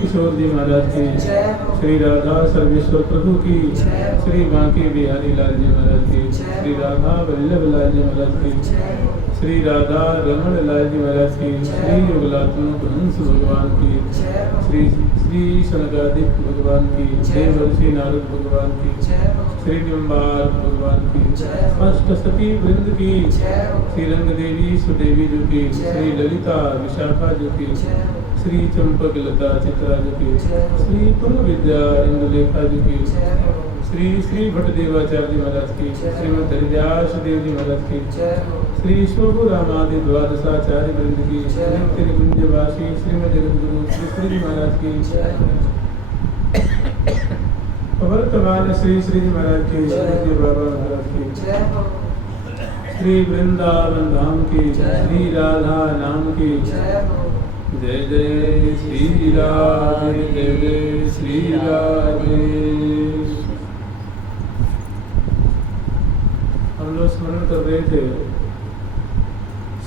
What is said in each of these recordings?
किशोर जी महाराज की, श्री राधा सर्वेश्वर प्रभु की, श्री बांके बिहारी लाल जी महाराज की, श्री राधा वल्लभ लाल जी महाराज की, श्री राधा रमण लाल जी महाराज की, श्री योगलात्मक हंस भगवान की, श्री श्री शनकादिक भगवान की, देवर्षि नारद भगवान की, श्री निम्बार भगवान की, अष्ट सती वृंद की, श्री रंग देवी सुदेवी जी की, श्री ललिता विशाखा जी की, श्री चंपक लता चित्रा जी की, श्री पूर्व विद्या इंदुलेखा जी की, श्री श्री भट्टदेवाचार्य महाराज की, श्रीमद हरिदास देव जी महाराज की, श्री शोभु रामादि द्वादशाचार्य वृंद की, श्री तिरुकुंज ब्रजवासी श्रीमद जगतगुरु श्री श्री जी महाराज की वर्तमान श्री श्री जी महाराज की श्री बाबा महाराज की श्री वृंदावन धाम की श्री राधा नाम की जय जय श्री राधे जय जय श्री राधे। हम लोग स्मरण कर रहे थे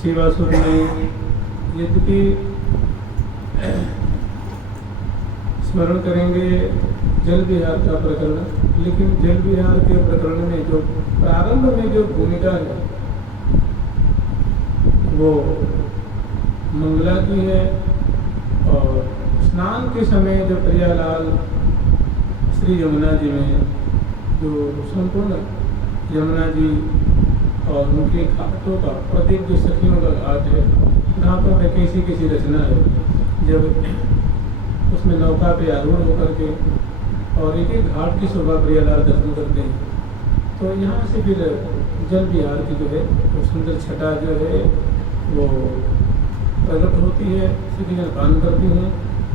शिवासुर में, यद्यपि स्मरण करेंगे जल विहार का प्रकरण, लेकिन जल विहार के प्रकरण में जो प्रारंभ में जो भूमिका है वो मंगला की है, और स्नान के समय जो प्रियालाल श्री यमुना जी में जो संपूर्ण यमुना जी और उनके घाटों का प्रत्येक जो सखियों का घाट है, घाटों में कैसी रचना है, जब उसमें नौका पे आरूढ़ होकर के और एक एक घाट की शोभा प्रियालाल दर्शन करते हैं। तो यहाँ से फिर जल विहार की जो है वो सुंदर छटा जो है वो प्रकट होती है, सखियाँ पान करती हैं।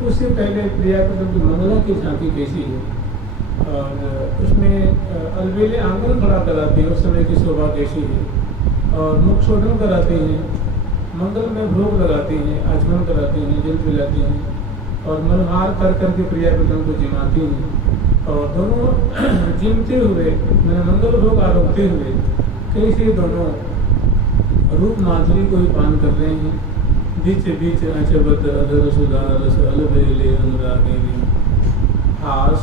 उससे पहले प्रिया की मंगला की झांकी कैसी है, और उसमें अलबेले आंगन खड़ा कराते हैं, उस समय की शोभा कैसी है, और मुख शोधन कराते हैं, मंगल में भोग लगाते हैं, आचमन कराते हैं, जल पिलाते हैं, और मनोहार कर करके प्रिया को जिमाती हैं। और दोनों जिमते हुए मैंने मंगल भोग आरोपते हुए कैसे दोनों रूप माधुरी को ही पान कर रहे हैं। बीच बीच अचबत अधर सुधारस अलबेले अनुरागिनी हास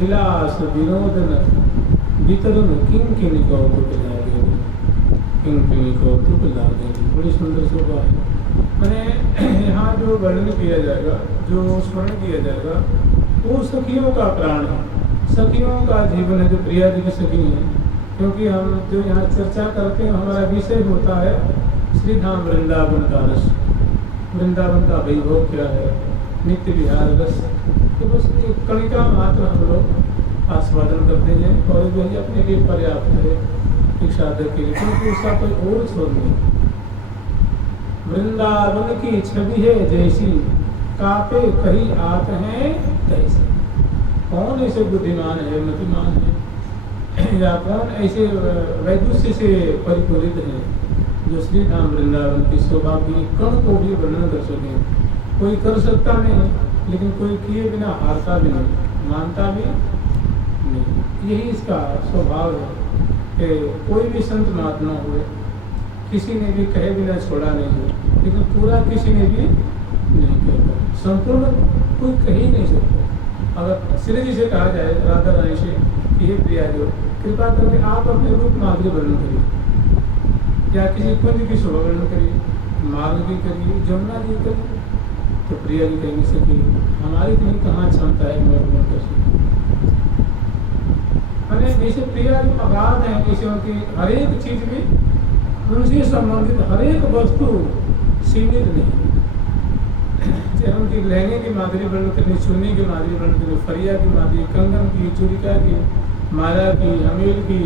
विलास विनोदन वितरण किंकिनी कौतुक लागे, किंकिनी कौतुक लागे। बड़ी सुंदर शोभा है। मैंने यहाँ जो वर्णन किया जाएगा, जो स्मरण किया जाएगा, वो सखियों का प्राण है, सखियों का जीवन है, जो प्रिया जी की सखी हैं। क्योंकि हम जो यहाँ चर्चा करते हैं, हमारा विषय होता है श्री धाम वृंदावन का रस, वृंदावन का वैभव क्या है, नित्य विहार रस। तो बस एक कणिका मात्र हम लोग आस्वादन करते हैं, और वही अपने लिए पर्याप्त है एक साधक के लिए, क्योंकि उसका कोई और छोड़ नहीं। वृंदावन की छवि है जैसी, कापे कहीं आत हैं कैसे। कौन ऐसे बुद्धिमान है, मतिमान है, या कौन ऐसे वैदुष्य से परिपूरित है जो श्री धाम वृंदावन की शोभा की कण को भी वर्णन कर सके। कोई कर सकता नहीं, लेकिन कोई किए बिना हारता भी नहीं, मानता भी नहीं। यही इसका स्वभाव है कि कोई भी संत महात्मा हुए, किसी ने भी कहे बिना छोड़ा नहीं है, लेकिन पूरा किसी ने भी नहीं किया। संपूर्ण कोई कह ही नहीं सकता। अगर श्री जी से कहा जाए, राधा रानी से कि हे प्रिया जो कृपा करके आप अपने रूप माधुर्य वर्णन करिए, या किसी कुंज की शोभा वर्णन करिए, मार्ग की करिए, जमुना जी करिए, तो प्रिया जी कहेंगे सखी हमारी इतनी कहाँ क्षमता है वर्णन कर सकते। मैंने जैसे प्रिया जो अगाध है, जैसे उनकी हर एक चीज में उनसे संबंधित हर एक वस्तु सीमित नहीं। चाहे उनकी लहंगे की माधुरी वर्णन करनी, चुन्नी की माधुरी वर्णन करनी, फरिया की माधुरी, कंगन की, चूड़िका की, माला की, हमेल की,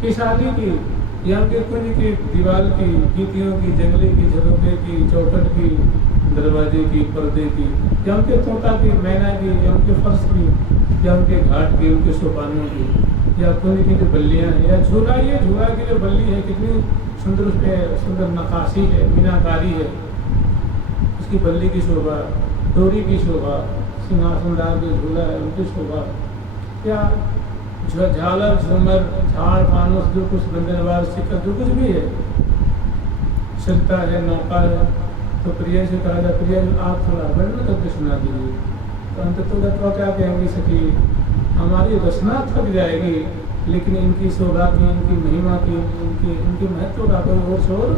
किसाली की, या उनके कुंज की, दीवार की, गीतियों की, जंगले की, झरोके की, चौखट की, दरवाजे की, पर्दे की, या उनके तोता की, मैना की, या उनके फर्श की, या उनके घाट की, उनके सोपानों की, या कुंज की जो बल्लियाँ हैं, या झूला, ये झूला की जो बल्ली है कितनी सुंदर, उस पर सुंदर नक्काशी है, मीनाकारी है, उसकी बल्ली की शोभा, डोरी की शोभा, सिंहासनदार जो झूला है उनकी शोभा, या झालर झूमर झाड़ फानुस जो कुछ बंधनवार शिखर जो कुछ भी है, सलता है, नौका है। तो प्रिया से कहा जाए प्रिया आप थोड़ा वर्णन करके सुना दीजिए। तो अंततः क्या कहेंगी सखी हमारी रचना थक जाएगी, लेकिन इनकी शोभा की, इनकी महिमा की, इनकी महत्व का कोई और छोर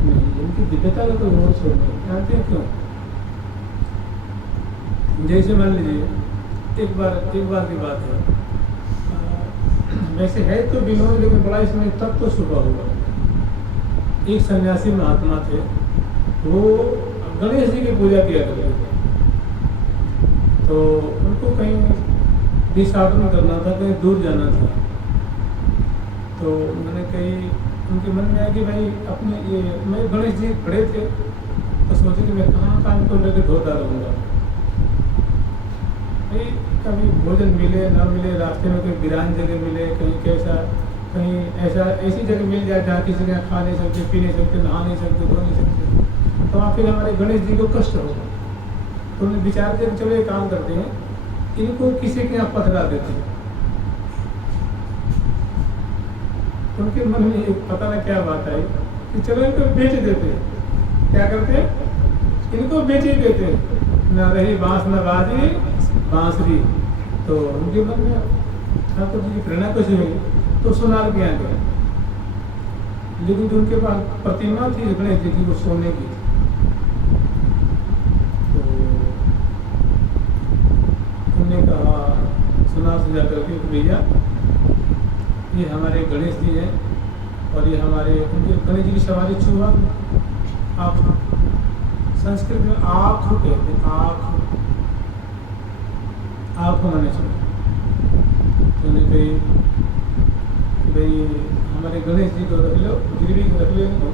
नहीं, इनकी दिव्यता का कोई और छोर नहीं। जानते हैं क्यों? जैसे मान लीजिए एक बार की बात है, वैसे है तो विनोद, लेकिन बड़ा इसमें तब तो छुपा होगा। एक सन्यासी महात्मा थे, वो गणेश जी की पूजा किया करते थे। तो उनको कहीं भिक्षाटन करना था, कहीं दूर जाना था। तो मैंने कहीं उनके मन में आया कि भाई अपने ये मैं गणेश जी खड़े थे, तो सोचे कि मैं कहाँ इनको लेकर ढोता रहूँगा। भाई कभी भोजन मिले ना मिले, रास्ते में कोई वीरान जगह मिले, कहीं ऐसा ऐसी जगह मिल जाए जहाँ किसी के यहाँ खा नहीं सकते, पी नहीं सकते, नहा नहीं सकते, धो नहीं सकते, तो वहाँ फिर हमारे गणेश जी को कष्ट होगा। तो उन्हें विचार के चलो ये काम करते हैं, इनको किसी के यहाँ पथरा देते हैं। उनके मन में एक पता नहीं क्या बात आई कि चलो इनको बेच देते हैं। क्या करते हैं? इनको बेच ही देते हैं। न रही बांस न बाजी बांसुरी। तो उनके मन में ठाकुर जी की प्रेरणा कुछ हुई तो सुनार के यहाँ गए, लेकिन जो उनके पास प्रतिमा थी गणेश जी की वो सोने की थी। तो उन्होंने कहा सुनार से जाकर के भैया ये हमारे गणेश जी हैं और ये हमारे उनके गणेश जी की सवारी चूहा आप संस्कृत में आँख कहते हैं, आँख माने सुनो। तो उन्हें कही भाई हमारे गणेश जी को रख लो, गिरवी को रख लो इनको।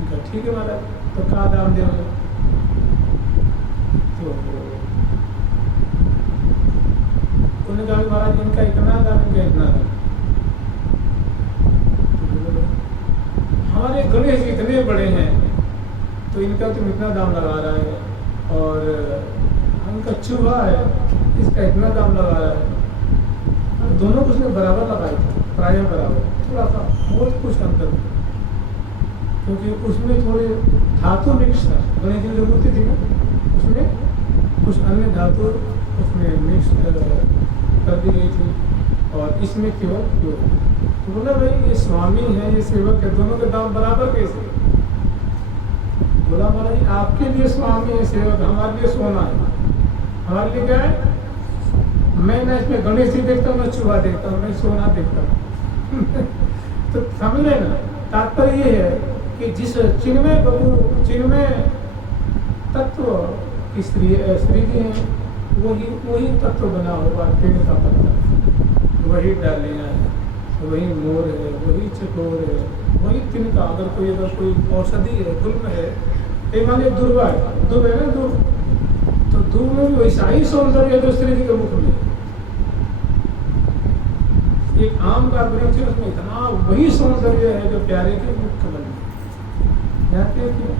कहा ठीक है महाराज, तो कहाँ दाम देंगे? तो उन्होंने कहा महाराज इनका इतना दाम, इनका इतना दाम। हमारे गणेश जी इतने बड़े हैं तो इनका तुम इतना दाम लगा रहा है, और उनका चूहा है इसका इतना दाम लगा रहा है। दोनों को उसने बराबर लगाए थे, प्राय बराबर, थोड़ा सा बहुत कुछ अंतर, क्योंकि उसमें थोड़े धातु मिक्स था। गणेश जी जो मूर्ति थी ना उसमें कुछ अन्य धातु उसमें मिक्स कर दी गई थी, और इसमें केवल प्योर। तो बोला भाई ये स्वामी है, ये सेवक है, दोनों के दाम बराबर कैसे? बोला महाराज आपके लिए स्वामी है सेवक, हमारे लिए सोना है। हमारे लिए क्या है? मैं ना इसमें गणेश जी देखता हूँ, ना चूहा देखता हूँ, मैं सोना देखता हूँ। तो समझ रहे ना, तात्पर्य ये है कि जिस चिन्मय तत्व की श्री जी है, वही तत्व बना होगा। पेड़ का पत्ता वही डालियाँ है, वही मोर है, वही चकोर है, वही तिनका। अगर कोई औषधि है, गुल्म है, एक माने दुर्वा है, दुर्व है ना, दुर्व, तो दुर्व में भी वैसा ही सौंदर्य है जो श्री जी के मुख में। एक आम का वृक्ष है, उसमें इतना वही सौंदर्य है जो प्यारे के मुख कमल में। जानते हैं क्यों?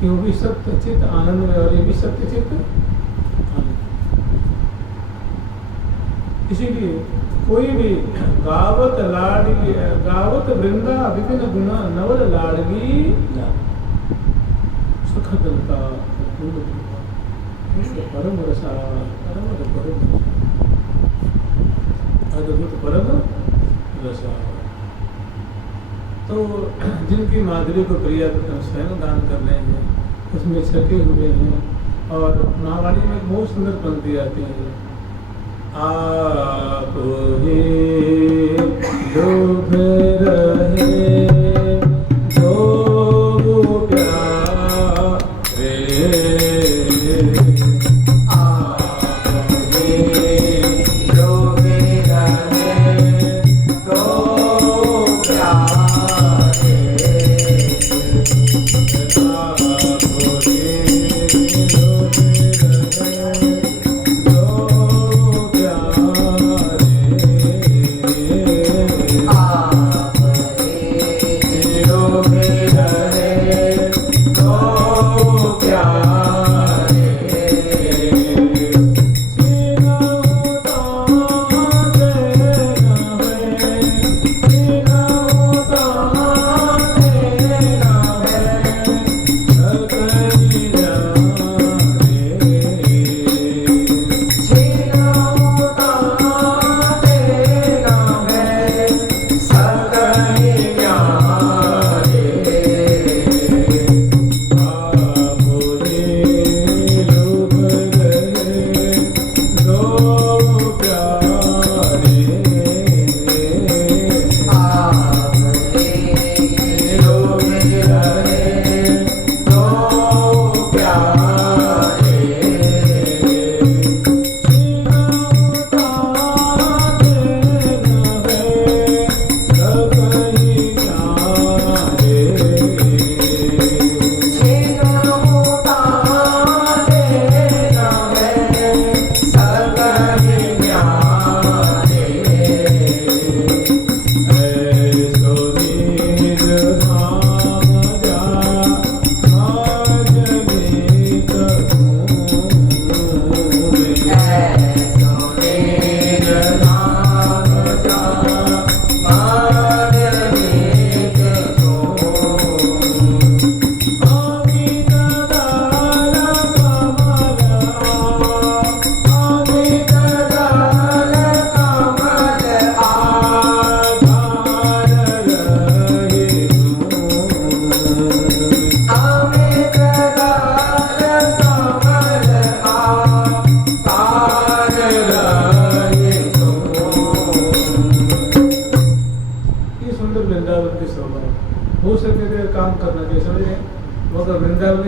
कि वो भी सत्य चित्त आनंद में, और ये भी सत्य चित्त आनंद। इसीलिए कोई भी गावत लाडली, गावत वृंदा विपिन गुना नवल लाडली सुखदलता परम रसा, अद्भुत परम रसा। तो जिनकी माधुरी को प्रिया स्वयं गान कर रहे हैं, उसमें छके हुए हैं। और महावाणी में बहुत सुंदर पंक्ति आती है, आप ही लोभ रहे जो प्यारे, आप ही लोभ रहे जो प्यारे,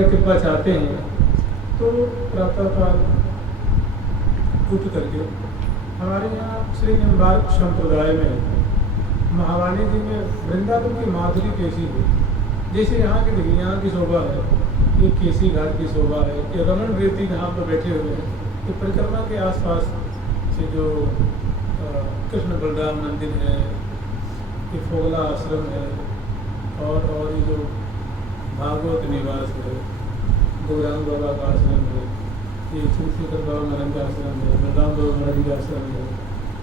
कृपा चाहते हैं तो प्रातःकाल उठ करके हमारे यहाँ श्री निम्बार्क संप्रदाय में महावाणी जी में वृंदावन की माधुरी कैसी है। जैसे यहाँ की देखिए, यहाँ की शोभा है, ये केसी घाट की शोभा है, ये रमन रेती जहाँ पर बैठे हुए हैं, ये परिक्रमा के आसपास से जो कृष्ण बलराम मंदिर है, ये फोगला आश्रम है, और ये जो भागवत निवास है, गौरांग बाबा का आश्रम है, ये चंद्रशेखर बाबा महाराज का आश्रम है, बलराम बाबा महाराज का आश्रम है,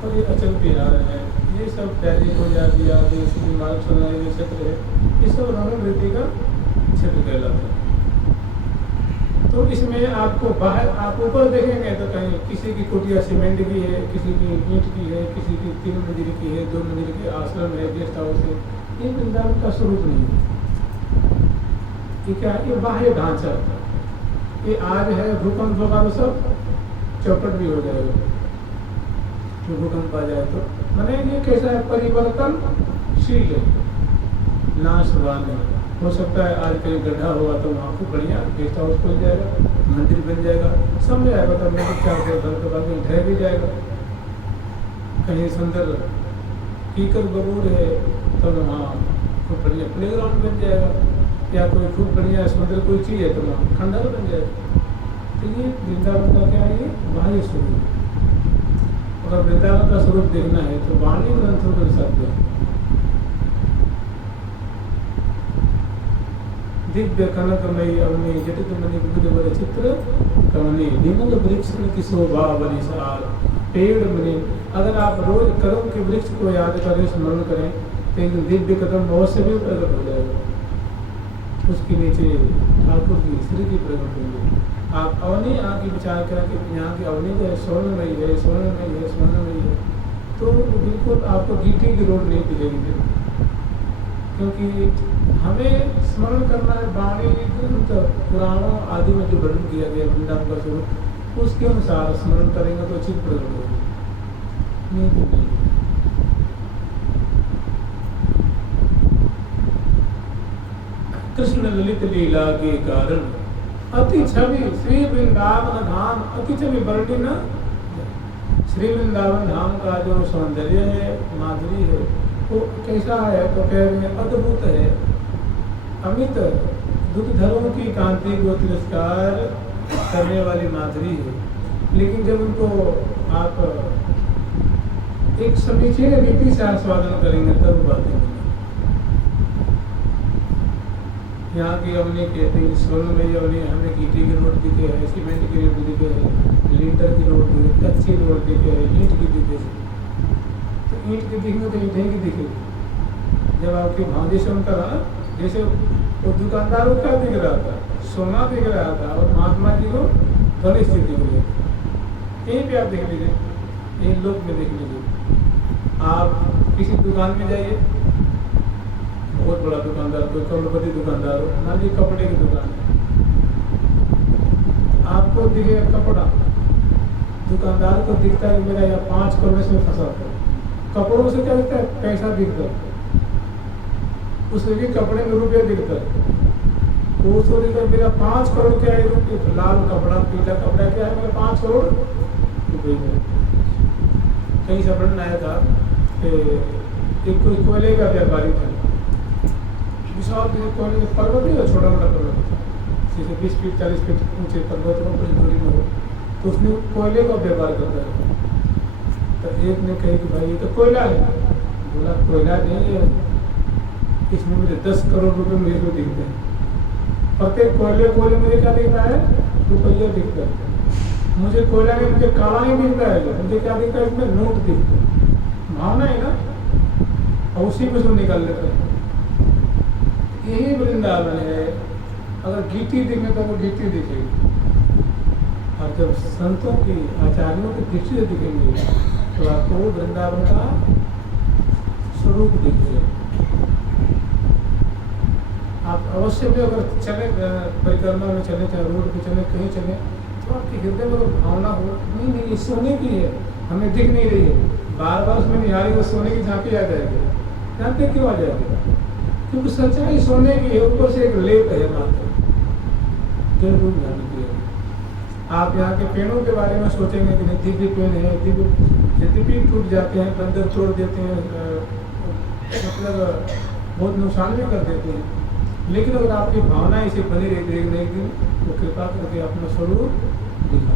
और ये अचल बिहार है, ये सब पहले को याद श्री मार्ग सुनाई क्षेत्र है, ये सब रमन रीति का क्षेत्र कहलाता है। तो इसमें आपको बाहर आप ऊपर देखेंगे तो कहीं किसी की कुटिया सीमेंट की है, किसी की ईंट की है, किसी की 3 मंजिल की है, 2 मंजिल की आश्रम है, गेस्ट हाउस है। ये वृंदावन का स्वरूप नहीं है। ये क्या है? ये बाह्य ढांचा। ये आज है, भूकंप होगा तो सब चौपट भी हो जाएगा, जो भूकंप आ जाए तो। मैंने ये कैसा है? परिवर्तनशील है, नाशवान है। हो सकता है आज कहीं गड्ढा होगा तो वहाँ को बढ़िया गेस्ट हाउस खुल जाएगा, मंदिर बन जाएगा, समझ आएगा, तब मेरे 400 घर के बाद ढह भी जाएगा। कहीं सुंदर कीकर बरूर है तो वहाँ खूब बढ़िया प्लेग्राउंड बन जाएगा, या कोई खूब बढ़िया सुंदर कोई चीज़ है तो वहाँ खंडहर बन जाएगा। तो ये वृंदावन का क्या है? ये बाह्य स्वरूप। अगर वृंदावन का स्वरूप देखना है तो वाणी ग्रंथों के साथ है। दिव्य कनकमयी अवनी जटित मणि विविध वर चित्र कमनी विमल वृक्ष की शोभा बनी सार पेड़ मणि। अगर आप रोज कदम के वृक्ष को याद करें, स्मरण करें, तो एक दिव्य कदम अवश्य भी प्रकट हो जाएगा। उसके नीचे ठाकुर की स्त्री की प्रकट होंगे। आप अवनी आके विचार करें कि यहाँ की अवनी जो है स्वर्णमयी है, स्वर्णमयी है, स्वर्णमयी है, तो बिल्कुल आपको गीटी की रोड नहीं मिलेगी। क्योंकि हमें स्मरण करना है वाणी ग्रंथ पुराणों आदि में जो वर्णन किया गया वृंदावन का स्वरूप, उसके अनुसार स्मरण करेंगे तो चित्त प्रकट होगी, नहीं तो नहीं। कृष्ण ललित लीला के कारण अति छवि श्री वृंदावन धाम अति छवि वर्णन। श्री वृंदावन धाम का जो सौंदर्य है, माधुरी है, वो कैसा है? तो कह रहे हैं अद्भुत है, अमित दुग्धरों की कांति को तिरस्कार करने वाली माधुरी है। लेकिन जब उनको आप एक समीचीन रीति से आस्वादन करेंगे तब बातें होंगी। यहाँ की अवनी कहते हैं स्वर्णमयी अवनी, हमें ईंटे की रोड दिखे है, सीमेंट की रोड दिखे है, लिंटर की रोड दिखे, कच्ची रोड दिखे है, ईंट की दिखे है। तो ईंट की दिखेंगे तो ईंटें की दिखेगी। जब आपके फाउंडेशन का जैसे वो दुकानदार को क्या दिख रहा था? सोना दिख रहा था, और महात्मा जी को गणेश जी दिख रहे थे। यहीं पे आप देख लीजिए, यही लोक में देख लीजिए। आप किसी दुकान में जाइए, बहुत बड़ा दुकानदार, कोई करोड़पति दुकानदार हो, मान लीजिए कपड़े की दुकान है, आपको दिखेगा कपड़ा, दुकानदार को दिखता है मेरा यहाँ 5 करोड़ में फंसा था। कपड़ों से क्या दिखता है? पैसा दिखता है, उसके भी कपड़े में रुपये दिखता है। वो सोचेगा मेरा 5 करोड़ क्या है रुपये, लाल कपड़ा, पीला कपड़ा क्या है, मेरा 5 करोड़ रुपये है। कहीं से पढ़ने आया था कि एक कोई कोयले का व्यापारी था, विशाल कोयले के पर्वत नहीं हो, छोटा मोटा पर्वत, जैसे 20 फीट 40 फीट ऊंचे पर्वत हो, कुछ दूरी में हो, तो उसने कोयले का व्यापार करता है। तो एक ने कही कि भाई ये तो कोयला है। बोला कोयला नहीं है, इसमें मुझे 10 करोड़ रुपए मेरे को दिखते हैं। प्रत्येक कोयले मुझे क्या दिखता है? रुपया दिखता है। मुझे कोयला नहीं, मुझे काला नहीं दिखता है, मुझे क्या दिखता है? इसमें नोट दिखता है। भावना है ना, और उसी में से निकाल लेता है। यही वृंदावन है। अगर गीटी दिखे तो वो गीटी दिखेगी, और जब संतों की आचार्यों की दृष्टि से दिखेंगे तो आपको वृंदावन का स्वरूप दिखेगा। आप अवश्य भी अगर चले, परिक्रमा में चले, चाहे रोड पे चले, कहीं चले, तो आपके हृदय में अगर भावना हो नहीं ये सोने की है, हमें दिख नहीं रही है, बार बार उसमें निहारी, वो सोने की झांकी आ जाएगी। जानते क्यों आ जाएगी? क्योंकि सच्चाई सोने की है, ऊपर से एक लेप है मात्र। जड़ रूप धारण किया। आप यहाँ के पेड़ों के बारे में सोचेंगे कि नहीं दिव्य पेड़ है, दिव्य यद्यपि टूट जाते हैं, बंदर तोड़ देते हैं, मतलब बहुत नुकसान भी कर देते हैं, लेकिन अगर आपकी भावना इसे बनी रहती है एक दिन तो कृपा करके अपना स्वरूप दिखा।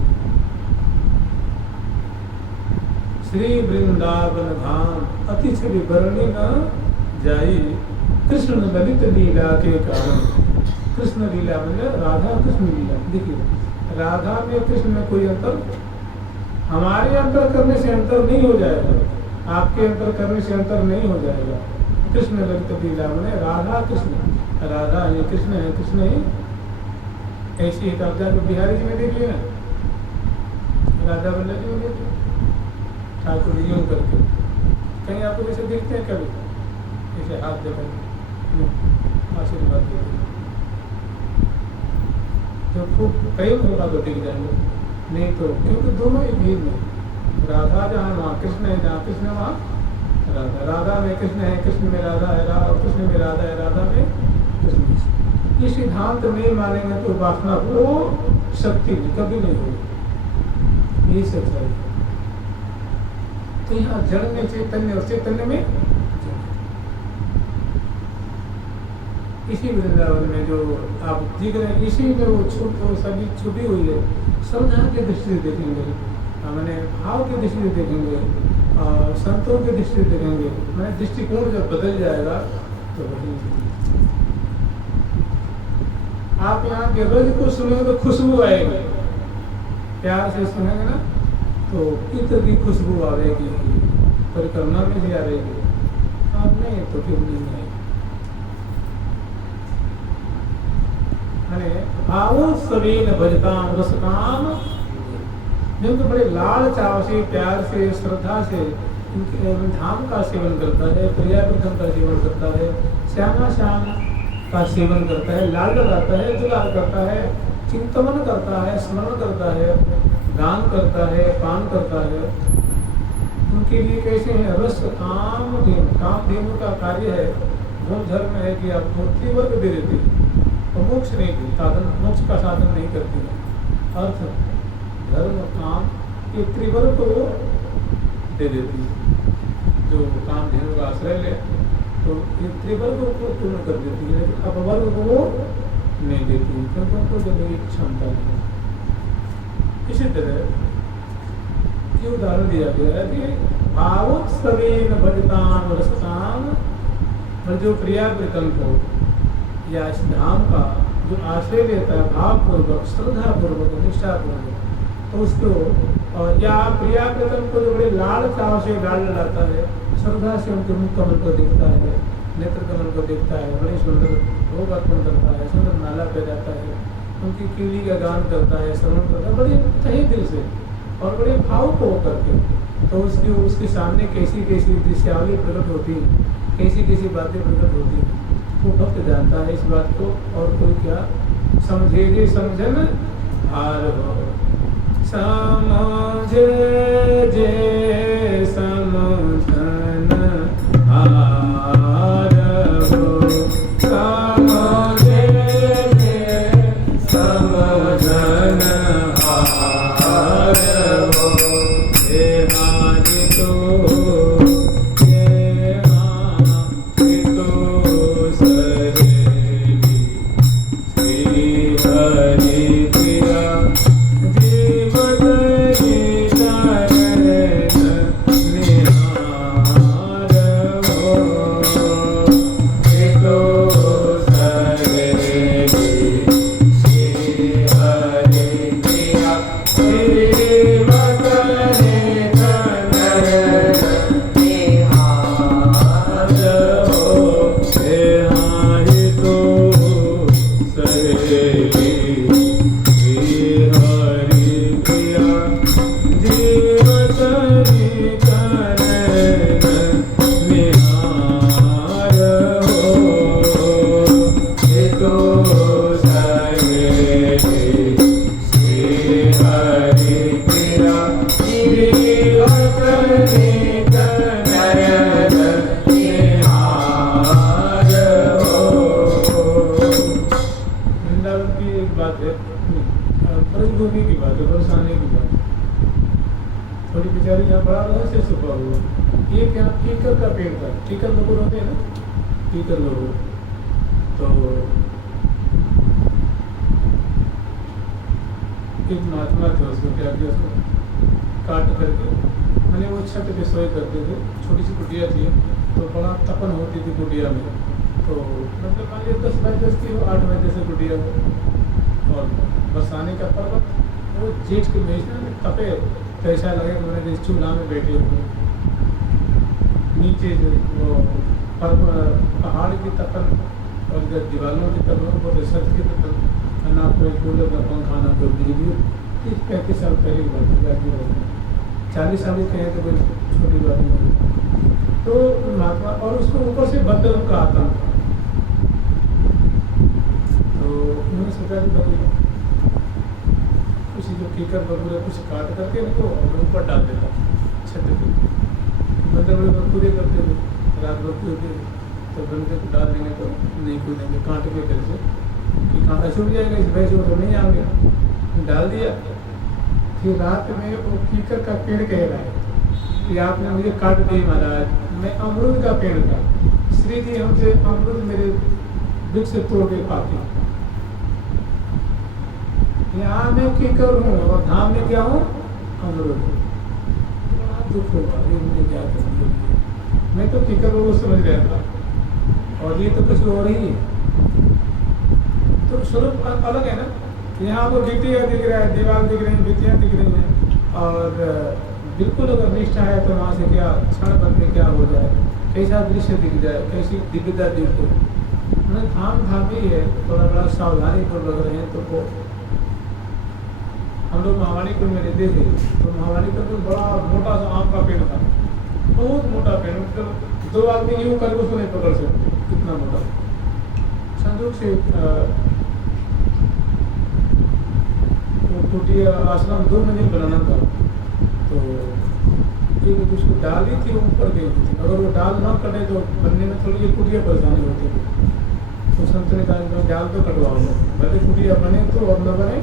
श्री वृंदावन धाम अति छवि वर्णी न जाई, कृष्ण ललित लीला के कारण। कृष्ण लीला मतलब राधा कृष्ण लीला। देखिए राधा में कृष्ण में कोई अंतर, हमारे अंतर करने से अंतर नहीं हो जाएगा, आपके अंतर करने से अंतर नहीं हो जाएगा। कृष्ण ललित लीला मतलब राधा कृष्ण, राधा है कृष्ण है, कृष्ण ही ऐसी एक आप जाकर बिहारी जी में देख लिया, राधा वल्लभ जी में देख लिया, ठाकुर जी यूं करके कहीं आपको वैसे देखते हैं कभी ऐसे हाथ देखा आशीर्वाद देते तो खूब कई होगा तो दिख जाएंगे, नहीं तो क्योंकि दोनों ही भीड़ में राधा जहाँ वहाँ कृष्ण है, जहाँ कृष्ण वहाँ राधा, राधा में कृष्ण है, कृष्ण में राधा है, कृष्ण में राधा है, राधा में कृष्ण। ये सिद्धांत नहीं मानेंगे तो वासना को शक्ति कभी नहीं होगी, ये सच्चाई। तो यहाँ जड़ में चैतन्य और चैतन्य में इसी वृंदावन में जो आप दिख रहे हैं, इसी में वो सभी छुपी हुई है। श्रद्धा की दृष्टि से देखेंगे, मैंने भाव की दृष्टि से देखेंगे, संतों की दृष्टि से देखेंगे, मैंने दृष्टिकोण जब बदल जाएगा तो आप यहाँ के रज को सुनेंगे तो खुशबू आएगी, प्यार से सुनेंगे ना तो इत्र की खुशबू आएगी, परिक्रमा में भी आएगी, आप नहीं तो फिर नहीं आएगी। भावो सवेन भजताम रसकाम, जिनको बड़े लाल चाव से, प्यार से, श्रद्धा से धाम का सेवन करता है, प्रियाप्रथम का सेवन करता है, श्यामा श्याम का सेवन करता है, लाल लगाता है, दुलार करता है, चिंतन करता है, स्मरण करता है, दान करता है, पान करता है, उनके लिए कैसे हैं रस कामधेनु। कामधेनु का कार्य है, वो धर्म है कि आपको त्रिवर्ग दे देती है, मोक्ष नहीं दी, साधन मोक्ष का साधन नहीं करती है। अर्थ धर्म काम ये त्रिवर्ग को दे देती है, जो काम धेनु का आश्रय ले तो ये त्रिवर्ग को पूर्ण कर देती है, लेकिन अपवर्ग को नहीं देती है क्योंकि उनको देने की क्षमता नहीं। इसी तरह ये उदाहरण दिया गया है कि भावोत्सवेन भजताम रसताम, जो प्रियावृतम को या इस धाम का जो आश्रय लेता है भावपूर्वक, श्रद्धापूर्वक, निष्ठापूर्वक, तो उसको या प्रियाप्रतम को जो बड़े लाल चाव से लाल लड़ाता है, श्रद्धा से उनके मुख कमल को देखता है, नेत्र कमल को देखता है, बड़े सुंदर भोग अर्पण करता है, सुंदर नाला पे जाता है, उनकी कीली का गान करता है, श्रवण करता है बड़े तहे दिल से और बड़े भाव को करके, तो उसके सामने कैसी कैसी दृश्यावली प्रकट होती है, कैसी कैसी बातें प्रकट होती है, वो भक्त जानता है इस बात को। और कोई क्या समझे जे समझन हार हो, समझे जे समझन हार हो, समझे जे समझन हार हो, हे हानि तो हरि प्रिया जीवन परेशानी की बात है, परेशानी की बात है। थोड़ी बेचारी यहाँ बड़ा रहा से छुपा हुआ, ये क्या कीकर का पेड़ था, कीकर बबूल होते हैं ना, कीकर बबूल। तो एक महात्मा थे, उसको क्या किया, उसको काट करके मैंने वो छत पे सोए करते थे, छोटी सी कुटिया थी, तो बड़ा तपन होती थी कुटिया में। तो मतलब मान लीजिए 10 बाय 10 की हो, 8 बाय 10 से कुटिया हो, और बरसाने का पर्वत, वो जेठ के महीने में तपे, तो ऐसा लगे कि मैंने इस चूल्हा में बैठे हुए, नीचे जो वो पहाड़ की तपन और इधर दीवारों की तपन, और छत की तपन, ना कोई कूलर, ना पंखा, ना कोई बिजली। 30-35 साल पहले की बात है, 40 साल कहें तो कोई छोटी बात नहीं। तो महात्मा, और उसको ऊपर से बदल का आतंक, तो उन्होंने सोचा कि भाई कुछ जो कीकर बबूले कुछ काट करके इनको ऊपर डाल देता छत पे। बंदर बड़े बखूरे करते थे, रात भर कूदते, तो बंदे को डाल देंगे तो नहीं कूदेंगे, कांटे के डर से कि कांटा छूट जाएगा, इस भैंस तो नहीं आएंगे। डाल दिया। फिर रात में वो कीकर का पेड़ कह रहा है कि आपने मुझे काट दी महाराज, मैं अमरूद का पेड़ था, श्री जी हमसे अमरूद मेरे दुख से तोड़ के पाते। यहाँ मैं कीकर हूँ और धाम में क्या हूँ, अमरूद। दुख होगा, ये मुझे क्या कर दिया, मैं तो कीकर वो समझ रहा था, और ये तो कुछ और ही। तो स्वरूप अलग है ना। यहाँ वो गिट्टियाँ दिख रहा है, दीवार दिख रही है, भित्तियाँ दिख रही हैं, और बिल्कुल अगर निष्ठा है तो वहाँ से क्या क्षण भर में क्या हो जाए, कैसा दृश्य दिख जाए, कैसी दिव्यता दिख जाए। मतलब धाम ही है, थोड़ा बड़ा सावधानी पूर्वक रहे तो वो। हम लोग महावाणी कुंड में रहते थे, तो महावाणी कुंड में बड़ा मोटा सा आम का पेड़ था, बहुत मोटा पेड़, मतलब 2 आदमी यूँ करके उसको नहीं पकड़ सकते, इतना मोटा। संदूक से कुटिया आश्रम 2 मंजिल बनाना था, तो एक उसको डाली थी, वो ऊपर गई थी, अगर वो डाल ना कटे तो बनने में थोड़ी ये कुटिया परेशानी होती थी। तो संत ने कहा डाल तो कटवाओ, भले कुटिया बने तो और न बने,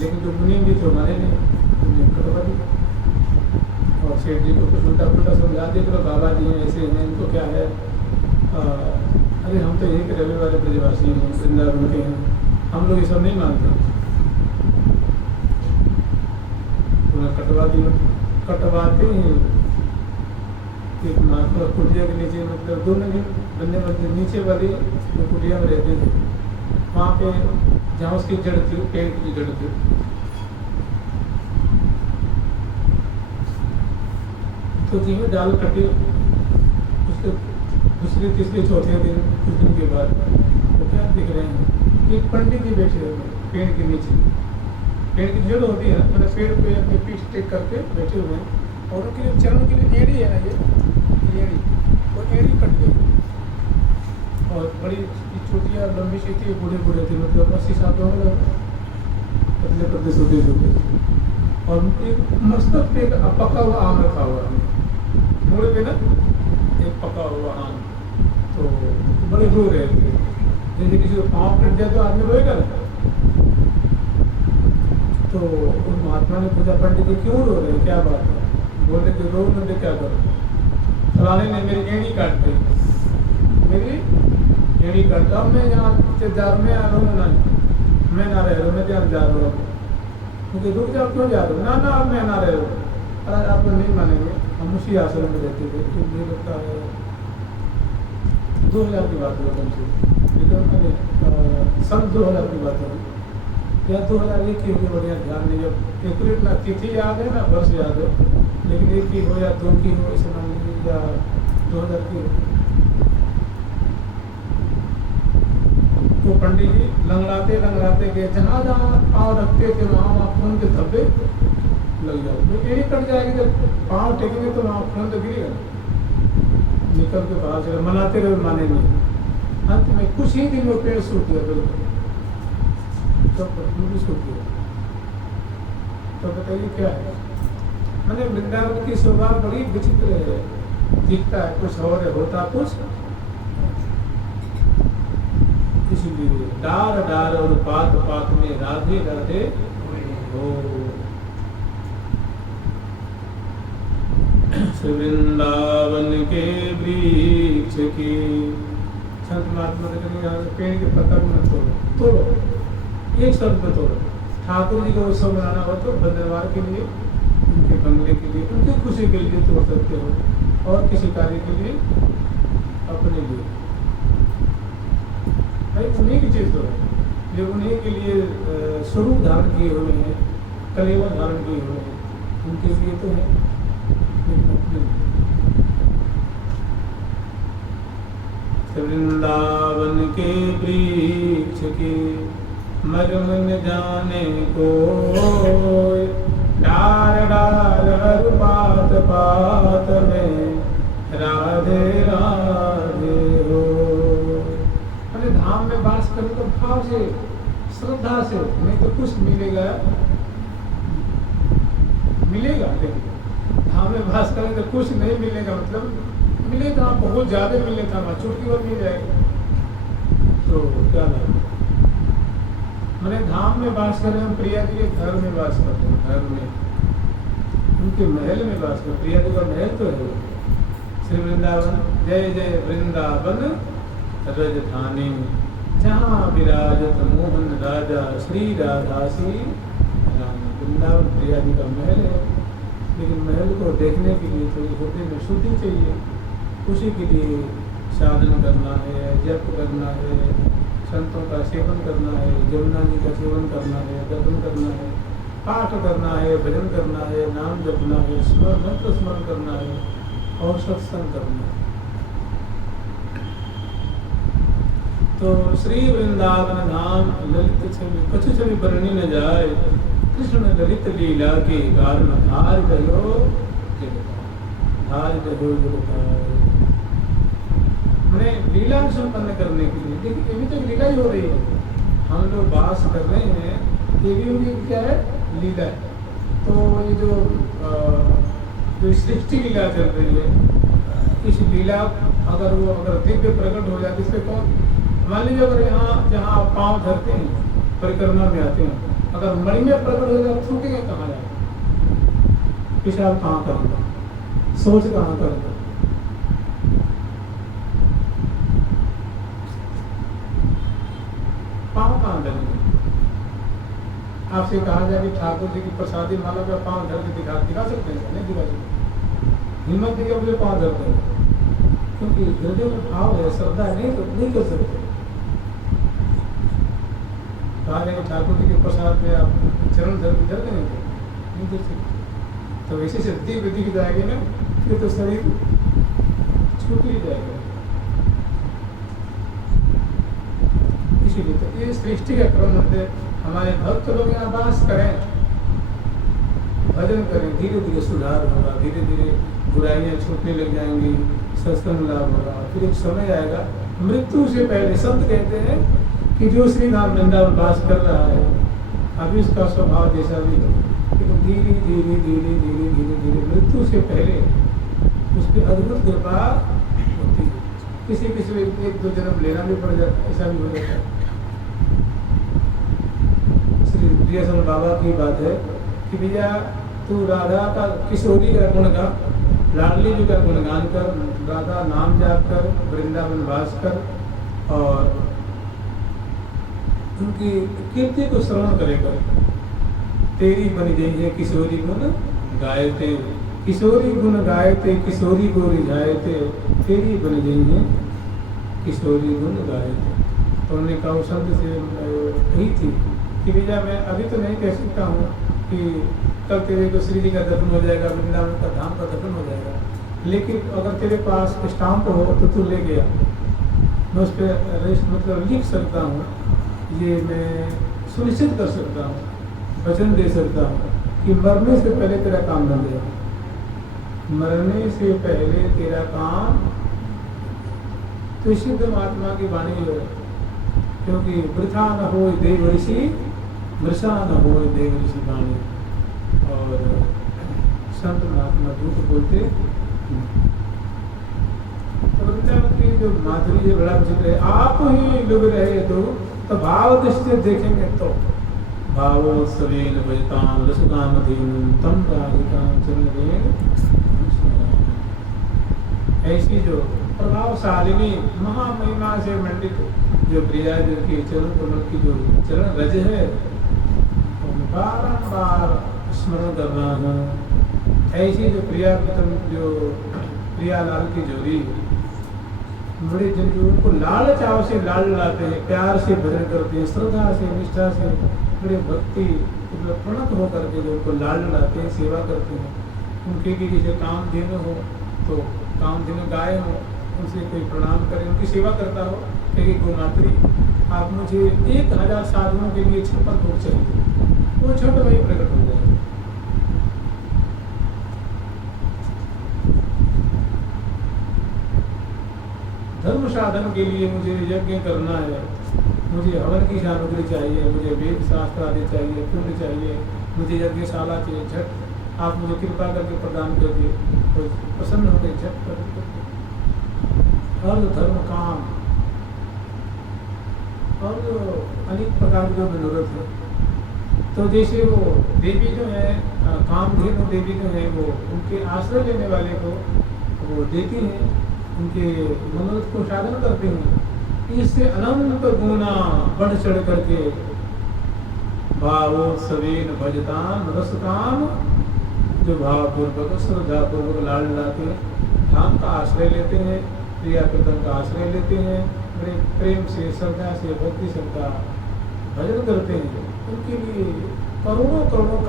लेकिन जो मुनि भी थे माने नहीं, उन्हें कटवा दी। और सेठ जी को कुछ उल्टा पुल्टा समझा दिया, तो बाबा जी हैं ऐसे हैं, इनको क्या है, अरे हम तो यही के रविवार ब्रजवासी हैं, वृंदावन के हैं, हम लोग ये सब नहीं मानते। उन्हें कटवा दिया। कटवाते ही एक महात्मा कुटिया के नीचे, मतलब 2 मंजिल बनने वाली नीचे वाली जो कुटिया में रहते थे, वहाँ पे जहाँ उसकी जड़ थी, पेड़ की जड़ थी, तो जी डाल कटी। उसके दूसरे तीसरे चौथे दिन, कुछ दिन के बाद वो क्या दिख रहे हैं, एक पंडित जी बैठे हुए पेड़ के नीचे। पेड़ की जड़ होती है, मतलब पेड़ पे अपनी पीठ टेक करके बैठे हुए हैं, और उनकी जो चरण की जो एड़ी है ना, ये एड़ी, वो एड़ी कट गई, और बड़ी चोटियाँ लंबी सी थी, बूढ़े बूढ़े थे, मतलब 80 साल के होंगे, पतले पतले सोते सोते। और एक मस्तक पे एक पका हुआ आम रखा हुआ है, मुड़े पे ना एक पका हुआ आम, तो बड़े रो रहे थे, जैसे किसी को पाँव कट जाए तो आदमी रोएगा ना। तो उन महात्मा ने पूछा, पंडित जी क्यों रो रहे, क्या बात है? बोले कि रो मुझे क्या करो, फलाने ने मेरी एड़ी काट दी, मेरी एड़ी काट दी, अब मैं यहाँ जार में आ रहा हूँ, ना मैं ना रह रहा हूँ, मैं ध्यान जा रहा हूँ। मुझे रुक जाओ, क्यों जा रहे हो? ना अब मैं ना रह रहा हूँ। अरे आप लोग नहीं मानेंगे, हम उसी आश्रम में रहते थे, तो मुझे लगता है 2000 की बात हुआ कम से, सन 2000 की बात है, या 2001 की होगी, बढ़िया ध्यान नहीं, जब एक्यूरेट ना तिथि याद है ना वर्ष याद है, लेकिन 1 की हो या 2 की हो, ऐसे मान लीजिए, या 2000 की हो। तो पंडित जी लंगड़ाते गए, जहाँ पाँव रखते थे वहाँ खून के धब्बे लग जाते, एड़ी कट जाएगी, जब पाँव टेकेंगे तो वहाँ खून तो गिरेगा, निकल के बाहर चले, मनाते रहे, माने नहीं। अंत में कुछ ही दिन में पेड़ सूख गया, बिल्कुल सूख गया। तो बताइए क्या है, मैंने वृंदावन की शोभा बड़ी विचित्र है, दिखता है कुछ और है, होता कुछ। इसलिए डार डार और पात पात में राधे राधे हो। वृंदावन के वृक्ष की संत महात्मा ने कहा पेड़ के पत्ता को मत तोड़ो, एक शब्द में तोड़ो। ठाकुर जी का उत्सव मनाना हो तो बंदरवार के लिए, उनके बंगले के लिए, उनकी खुशी के लिए तोड़ सकते हो, और किसी कार्य के लिए अपने लिए। भाई उन्हीं की चीज तो है, जो उन्हीं के लिए स्वरूप धारण किए हुए हैं, कलेवर धारण किए हुए हैं, उनके लिए तो है। वृंदावन के वृक्ष के मर्म न जाने को, डार डार हर पात पात में राधे राधे हो। अरे धाम में वास करो तो भाव से, श्रद्धा से, नहीं तो कुछ मिलेगा लेकिन धाम में वास करें तो कुछ नहीं मिलेगा, मतलब मिलेगा बहुत ज्यादा मिलेगा, चुटकी भर मिल जाएगा तो क्या लाभ। मैंने धाम में वास कर रहे हैं, प्रिया जी के घर में वास करते हैं, घर में उनके महल में वास कर, प्रिया जी का महल तो है श्री वृंदावन। जय जय वृंदावन राजधानी, जहाँ विराजत मोहन राजा श्री राधा श्री राम। वृंदावन प्रिया जी का महल है, लेकिन महल को देखने के लिए थोड़ी हृदय में शुद्धि चाहिए। उसी के लिए साधन करना है, जप करना है, संतों का सेवन करना है, यमुना जी का सेवन करना है, दर्शन करना है, पाठ करना है, भजन करना है, नाम जपना है, स्मरण मंत्र स्मरण करना है और सत्संग करना है। तो श्री वृंदावन धाम ललित छवि कछु छवि बरनी न जाए, कृष्ण ललित लीला के कारण धार गयो मैंने लीला संपन्न करने के लिए। देखिए ये भी तो लीला ही हो रही है, हम लोग वास कर रहे हैं, ये भी उनकी क्या है लीला है। तो ये जो सृष्टि लीला चल रही है, इस लीला अगर दिव्य प्रकट हो जाती, इस पर कौन, मान लीजिए अगर यहाँ जहाँ आप पाँव धरते हैं परिक्रमा में आते हैं, अगर मणि में प्रकट हो जाए छूटेंगे कहाँ जाए, पेशाब कहाँ करेंगे, सोच कहाँ करेंगे। पाँव कहाँ धरेंगे। आपसे कहा जाए कि ठाकुर जी की प्रसादी माला पे पाँव धर के दिखा सकते हैं, नहीं दिखा सकते। हिम्मत नहीं अपने पाँव धरते हैं, क्योंकि हृदय में भाव है, श्रद्धा नहीं तो नहीं कर सकते। कहा जाए कि ठाकुर जी के प्रसाद में आप चरण धर देंगे, नहीं दे सकते। तो वैसे से दिव्य दिख जाएगी ना, फिर तो शरीर छूट ही जाएगा। इसीलिए तो ये सृष्टि का क्रम है। हमारे भक्त लोग यहाँ वास करें, भजन करें, धीरे धीरे सुधार होगा, धीरे धीरे बुराइयाँ छूटने लग जाएंगी, सत्संग लाभ होगा। फिर एक समय आएगा मृत्यु से पहले, संत कहते हैं कि जो श्री राम वृंदावन वास कर रहा है, अभी उसका स्वभाव जैसा भी हो, लेकिन धीरे धीरे धीरे धीरे धीरे धीरे मृत्यु से पहले उसकी अद्भुत कृपा होती है। किसी किसी एक दो जन्म लेना भी पड़ जाता है, ऐसा भी हो जाता है। श्री प्रियसन बाबा की बात है कि भैया तू राधा का किशोरी का गुण गा, लाडली जी का गुणगान कर, राधा नाम जाप कर, वृंदावन वास कर और उनकी कीर्ति को श्रवण करेगा, तेरी बन गई है किशोरी गुण गायते, किशोरी गुण गायते, किशोरी को रिझायते, तेरी बन गई है किशोरी गुण गायते। तो उन्होंने कहा उस शब्द से कही थी कि भैया मैं अभी तो नहीं कह सकता हूँ कि कल तेरे को श्री जी का दर्शन हो जाएगा, वृंदावन का धाम का दर्शन हो जाएगा, लेकिन अगर तेरे पास स्टाम्प हो तो तू ले गया, मैं उस पर रेस्ट मतलब लिख सकता हूँ, ये मैं सुनिश्चित कर सकता हूँ, वचन दे सकता हूँ कि मरने से पहले तेरा काम बन गया, मरने से पहले तेरा काम। तो सिद्ध महात्मा की वाणी है, क्योंकि वृथा न हो देव ऋषि, वृषा न हो देव ऋषि वाणी। और संत महात्मा झूठ बोलते। तो वृंदावन की जो माधुरी बड़ा विचित्र है। आप ही डूब रहे तो भाव दृष्टि देखेंगे तो भावो सवेन भजताम रसकामधीन तम राधिकाम चरण। ऐसी जो प्रभावशालिनी महामहिमा से मंडित जो प्रिया जी की चरण कमल की जो चरण रज है बारंबार स्मरण करना है। ऐसी जो प्रिया जो प्रियालाल की जोड़ी बड़े जन जो उनको लाल चाव से लाल लाते हैं, प्यार से भजन करते हैं, श्रद्धा से निष्ठा से बड़े भक्ति प्रणत होकर के जो उनको लाल लाते हैं, सेवा करते हैं। उनके लिए जैसे कामधेनु हो तो कामधेनु गाय हो, उनसे कोई प्रणाम करे, उनकी सेवा करता हो कि गोमात्री आप मुझे 1000 साधुओं के लिए 56 भोग चाहिए, वो छोटे भाई प्रकट हो जाए। धर्म साधन के लिए मुझे यज्ञ करना है, मुझे हवन की सामग्री चाहिए, मुझे वेद शास्त्र आदि चाहिए, कुंड चाहिए, मुझे यज्ञशाला चाहिए, झट आप मुझे कृपा करके प्रदान कर दिए तो प्रसन्न हो गए झट कर। और धर्म काम और जो अनेक प्रकार की जो मनोरथ है, तो जैसे वो देवी जो है कामधेनु देवी जो है वो उनके आश्रय लेने वाले को वो देती हैं, उनके मनोरथ को साधन करते हैं। इससे अनंत गुना बढ़ चढ़ करके भावो सवेन भजताम रसकाम जो भावपूर्वक श्रद्धा पूर्वक लाल लाके धाम का आश्रय लेते हैं, प्रिया प्रीतम का आश्रय लेते हैं, बड़े प्रेम से श्रद्धा से भक्ति श्रद्धा भजन करते हैं। उनके लिए करोड़ों करोड़ों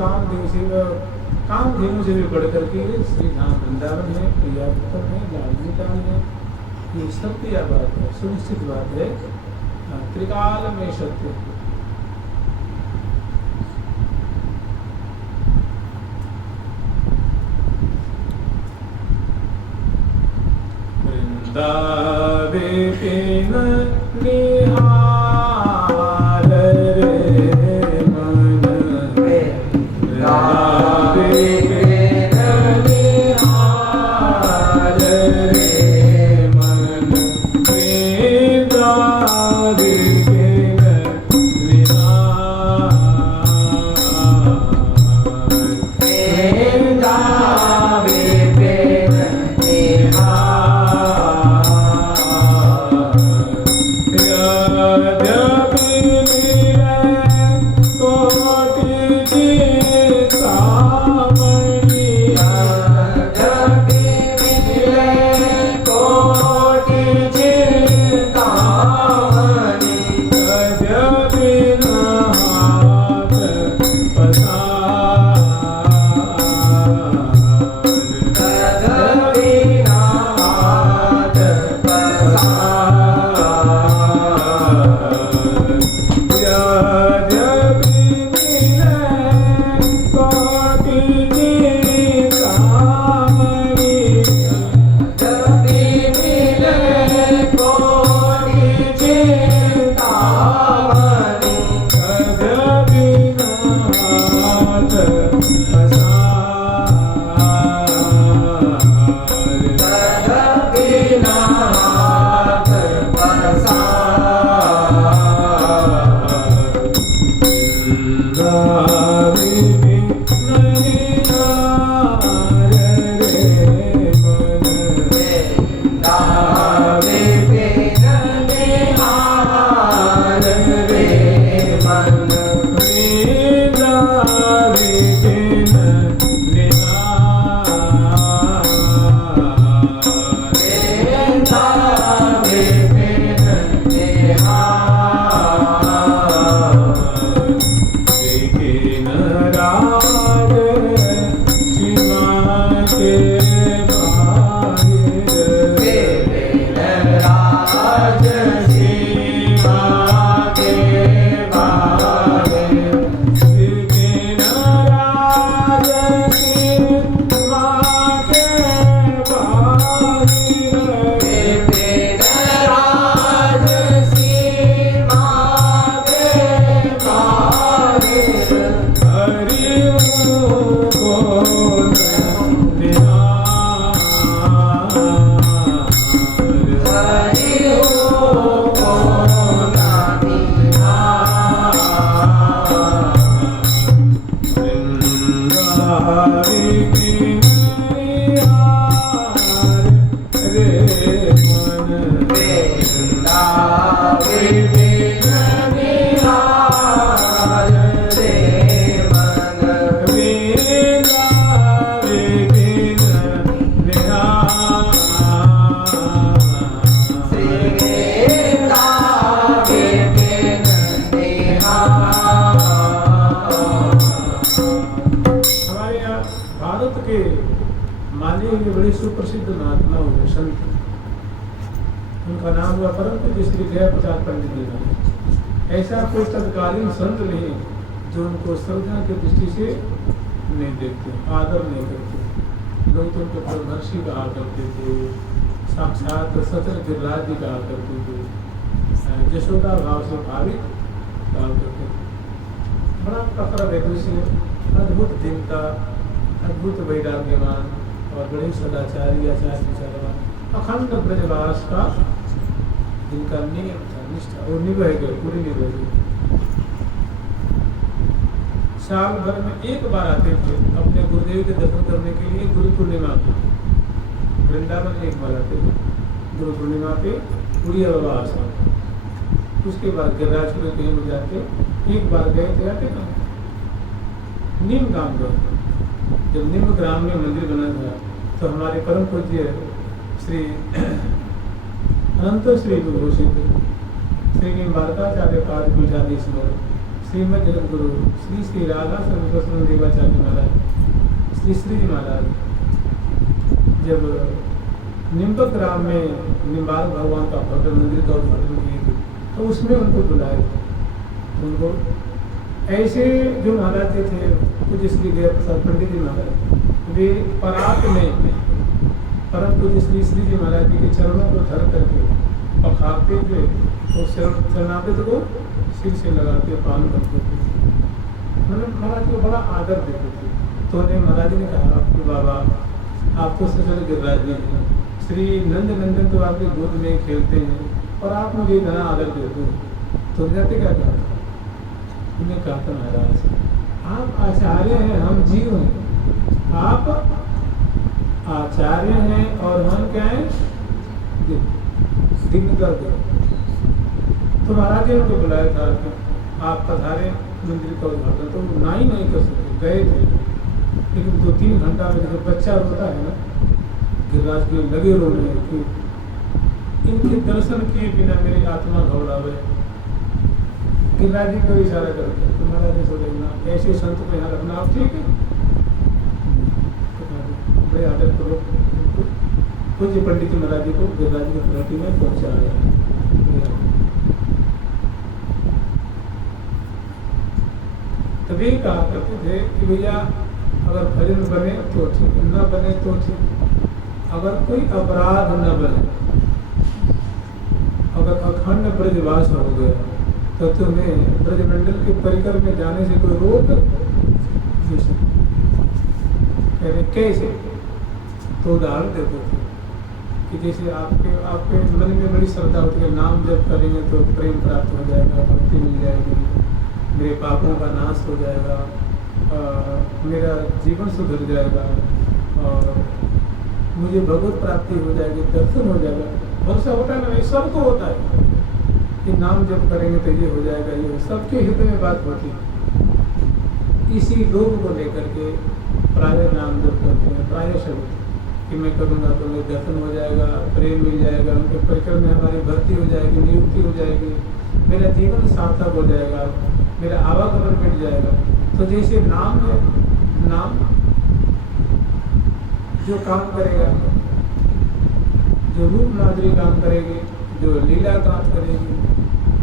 कामधेनु से भी बढ़ करके श्री धाम वृंदावन है, प्रिया प्रीतम है, लाल है। ये सत्य बात है, सुनिश्चित बात है, त्रिकाल में सत्य। वृंदावे पिन निहार रे मन, वृंदावे पिन निहार रे मन, वृंदावे पिन निहार, वृंदावे पिन निहार। बड़े सुप्रसिद्ध महात्मा हुए संत, उनका नाम हुआ परम पूज्य श्री गया प्रसाद पंडित जी। ऐसा कोई तत्कालीन संत नहीं जो उनको श्रद्धा की दृष्टि से नहीं देखते, आदर नहीं करते। लोग तो उनको परमर्षि कहा करते थे, साक्षात सचर गिरिराज जी कहा करते थे, यशोदा भाव से भावित कहा करते थे। बड़ा प्रखर वैदुष्य, अद्भुत दीनता, अद्भुत वैराग्यवान और बड़े सदाचारी आचार्य विचारवान, अखंड ब्रजवास का जिनका नियम था, निष्ठा, वो निभा गए, पूरी निभा गई। साल भर में एक बार आते थे अपने गुरुदेव के दर्शन करने के लिए, गुरु पूर्णिमा पे वृंदावन एक बार आते थे, गुरु पूर्णिमा पे पूरी बाबा आश्रम। उसके बाद गिरिराजपुर कहीं में जाते, एक बार गए थे, आते ना नीम गांव गए। जब निम्न ग्राम में मंदिर बना था तो हमारे परम पूज्य श्री अनंत श्री विभूषित श्री निम्बारकाचार्य पाद पीठाधीश्वर श्रीमद जगत गुरु श्री श्री राधा सर्वकृष्ण देवाचार्य महाराज, श्री श्री महाराज जब निम्बक ग्राम में निम्बार भगवान का भव्य मंदिर का उद्घाटन किए थे तो उसमें उनको बुलाए थे। उनको ऐसे जो महाराज थे पूज्य श्री गया प्रसाद पंडित जी महाराज, वे परात में परम पूज्य श्री श्री जी महाराज जी के चरणों को धर करके पखारते थे और चरणामृत को सिर से लगाते, पान करते थे। मतलब महाराज को बड़ा आदर देते थे। तो उन्हें महाराज ने कहा, आपके बाबा आप तो सचल गिरिराज जी हैं, श्री नंद नंदन तो आपके गोद में खेलते हैं और आप मुझे इतना आदर देते हैं, तो जाते क्या कहा? उन्हें कहा था, महाराज आप आचार्य हैं, हम जीव हैं, आप आचार्य हैं और हम क्या हैं? दिग्गज। तो महाराज ने उनको बुलाया था कि आप पधारे मंदिर का उद्घाटन, तो ना ही नहीं कर सकते, गए थे। लेकिन 2-3 घंटा में जब बच्चा रोता है ना, गिरिराज के लगे रोने कि इनके दर्शन किए बिना मेरी आत्मा घबरावे। गिरिराज जी को इशारा करते तो महाराज ने सोचा ना ऐसे संत को यहाँ रखना आप ठीक है, बड़े आदर करो। पूज्य पंडित महाराज जी को गिरिराज की प्रगति में पहुँचाया। तभी कहा करते थे कि भैया अगर भजन बने तो ठीक, न बने तो ठीक, अगर कोई अपराध न बने, अगर अखंड ब्रजवास हो गया तो तुम्हें ब्रजमंडल के परिकर में जाने से कोई रोक नहीं सकता। कैसे? तो उदाहरण देते थे कि जैसे आपके मन में बड़ी श्रद्धा होती है, नाम जप करेंगे तो प्रेम प्राप्त हो जाएगा, भक्ति मिल जाएगी, मेरे पापों का नाश हो जाएगा, मेरा जीवन सुधर जाएगा और मुझे भगवत प्राप्ति हो जाएगी, दर्शन हो जाएगा। बहुत सा होता है ना, सबको होता है कि नाम जप करेंगे तो ये हो जाएगा, ये सबके हृदय में बात होती है। इसी लोग को लेकर के प्राय नाम जप करते हैं, प्राय शब्द कि मैं करूँगा तो मेरे दर्शन हो जाएगा, प्रेम मिल जाएगा, उनके परिकर में हमारी भर्ती हो जाएगी, नियुक्ति हो जाएगी, मेरा जीवन सार्थक हो जाएगा, मेरा आवागमन मिट जाएगा। तो जैसे नाम है, नाम जो काम करेगा, जो रूप माधुरी काम करेगी, जो लीला काम करेगी,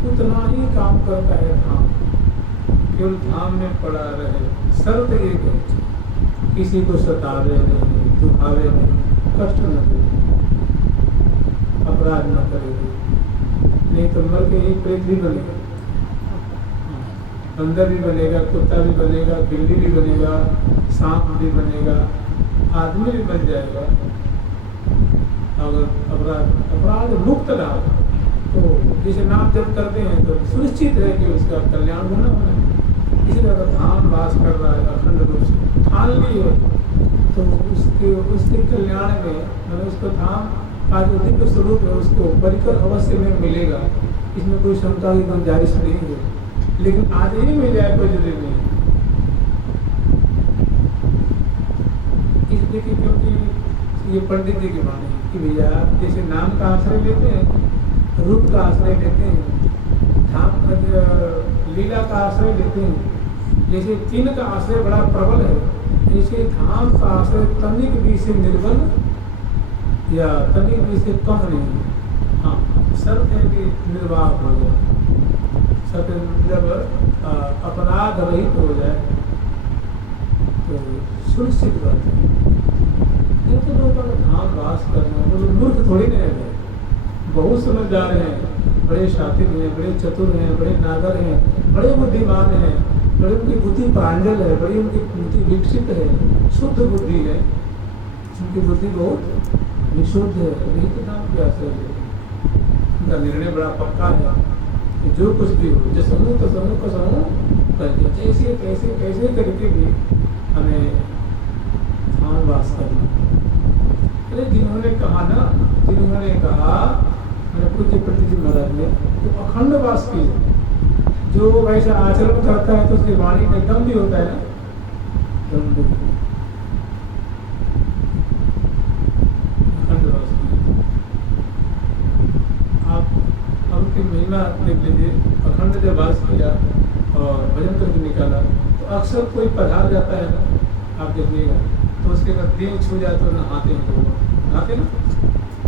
उतना ही काम करता है धाम। केवल धाम में पड़ा रहे, शर्त एक है किसी को सतावे नहीं, दुखावे नहीं, कष्ट न दे, अपराध न करेगी, नहीं तो मर के एक प्रेत भी बनेगा, बंदर भी बनेगा, कुत्ता भी बनेगा, बिल्ली भी बनेगा, सांप भी बनेगा, आदमी भी बन जाएगा। अगर अपराध मुक्त रहा तो जैसे नाम जप करते हैं तो सुनिश्चित है कि उसका कल्याण होना है। इसी तरह धाम वास कर रहा है अखंड रूप से, ठान ली है तो उसके कल्याण में मतलब उसको धाम का जो दिव्य स्वरूप है उसको परिकर अवश्य में मिलेगा। इसमें कोई शंका की गुंजाइश नहीं है। लेकिन आज ही मिल जाए कोई जरूरी नहीं। इस देखिए, क्योंकि ये पंडित जी की बात है कि भैया जैसे नाम का आश्रय लेते हैं, रूप का आश्रय लेते हैं, धाम लीला का आश्रय लेते हैं, जैसे चिन्ह का आश्रय बड़ा प्रबल है, जैसे धाम का आश्रय तनिक भी से निर्बल या तनिक भी से कम नहीं। हाँ, शर्त है कि निर्वाह हो जाए, शर्त जब अपराध रहित हो जाए तो सुनिश्चित बात है। नहीं तो लोग धाम वास करना, वो लोग मूर्ख थोड़ी नहीं है, बहुत समझदार हैं, बड़े शातिर हैं, बड़े चतुर हैं, बड़े नागर हैं, बड़े बुद्धिमान हैं, बड़ी उनकी बुद्धि प्रांजल है, बड़ी उनकी बुद्धि विकसित है, शुद्ध बुद्धि है, उनकी बुद्धि बहुत विशुद्ध है, यही तो नाम क्या है। उनका निर्णय बड़ा पक्का है कि जो कुछ भी हो, जो समूह तो समूह का समूह करके कैसे कैसे कैसे करके भी हमें धाम वास करना। अरे जिन्होंने कहा ना, जिन्होंने कहा मैंने पूज्य पंडित जी महाराज ने तो अखंड वास की, जो वैसा आचरण करता है तो उसकी वाणी में दम भी होता है ना, दम भी। अखंड वास की आप उनकी महिमा देख लीजिए। अखंड जब वास किया और भजन करके निकाला तो अक्सर कोई पधार जाता है ना, आप देखिएगा तो उसके बाद देह छू जाए तो नहाते हैं लोग, नहाते ना,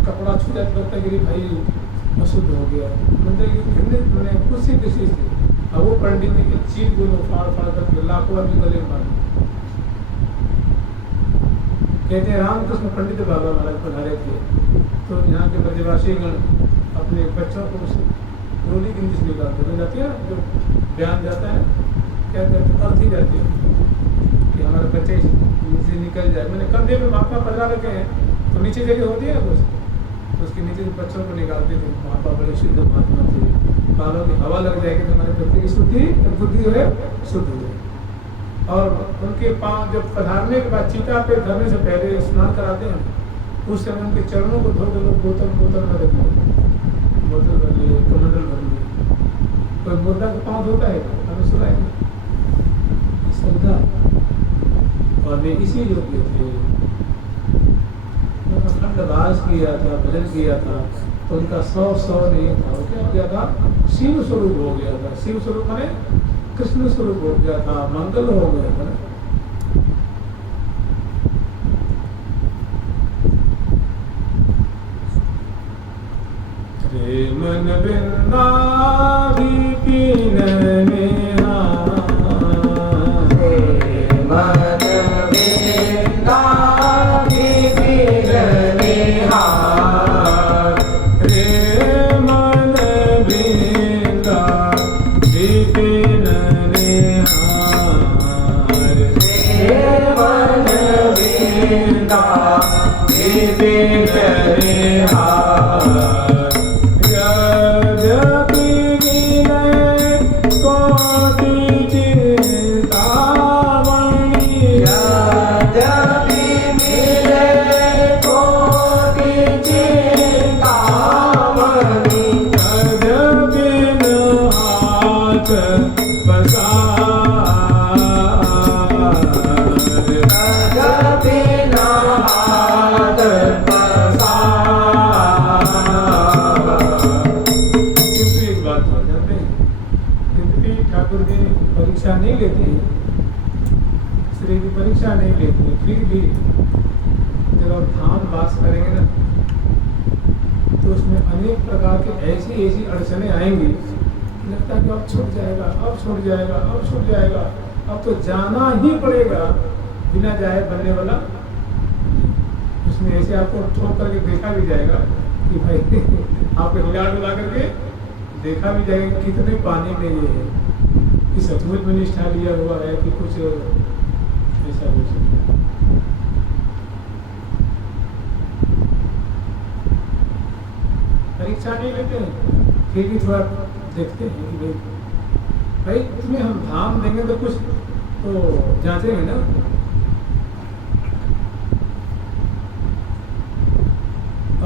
कपड़ा छू जाते लगता है कि भाई अशुद्ध हो गया, मतलब मैंने कुछ ही किसी से। अब वो पंडित जी की चीज को फाड़ फाड़ कर लाखों आदमी गले मार कहते हैं। रामकृष्ण पंडित बाबा महाराज पधारे थे तो यहाँ के ब्रजवासी गण अपने बच्चों को रोली की नीचे निकालते तो जाती है, जो बयान जाता है क्या कहते अर्थ ही जाती है कि हमारे बच्चे नीचे निकल जाए। मैंने कंधे में महात्मा पधरा रखे हैं तो नीचे जगह होती है ना कुछ, तो उसके नीचे से बच्चों को निकालते थे। महात्मा बड़े शुद्ध महात्मा थे, बालों की हवा लग जाएगी तो हमारे बच्चे की शुद्धि बुद्धि जो है शुद्ध हो जाए। और उनके पाँव जब पधारने के बाद चीता पे धरने से पहले स्नान कराते हैं, उस समय उनके चरणों को धो के लोग बोतल बोतल में रख लिए, बोतल भर लिए, कमंडल भर लिए। कोई मुर्दा का पाँव धोता है, हमें सुना है श्रद्धा, और वे इसी योग्य थे। अखंड वास किया था, भजन किया था तो उनका 100 नहीं था, वो क्या हो गया था, शिव स्वरूप हो गया था। शिव स्वरूप माने कृष्ण स्वरूप हो गया था, मंगल हो गया था। रे मन बिंदा विपिन नेहा, रे मन बिंदा विपिन नेहा, रे मन बिंदा विपिन नेहा, रे मन बिंदा विपिन नेहा। परीक्षा नहीं लेते हैं, श्री की परीक्षा नहीं लेते हैं, फिर भी जब आप धाम वास करेंगे ना तो उसमें अनेक प्रकार के ऐसी ऐसी अड़चने आएंगी, लगता है कि अब छूट जाएगा, अब छूट जाएगा, अब छूट जाएगा, अब तो जाना ही पड़ेगा, बिना जाए बनने वाला। उसमें ऐसे आपको ठोक करके देखा भी जाएगा कि भाई आपको हिला डुला करके देखा भी जाएगा कितने पानी में ये है, कि सचमुच में निष्ठा लिया हुआ है कि कुछ ऐसा हो सकता। परीक्षा नहीं लेते हैं, फिर भी थोड़ा देखते हैं कि भाई तुम्हें हम धाम देंगे तो कुछ तो जांचेंगे ना।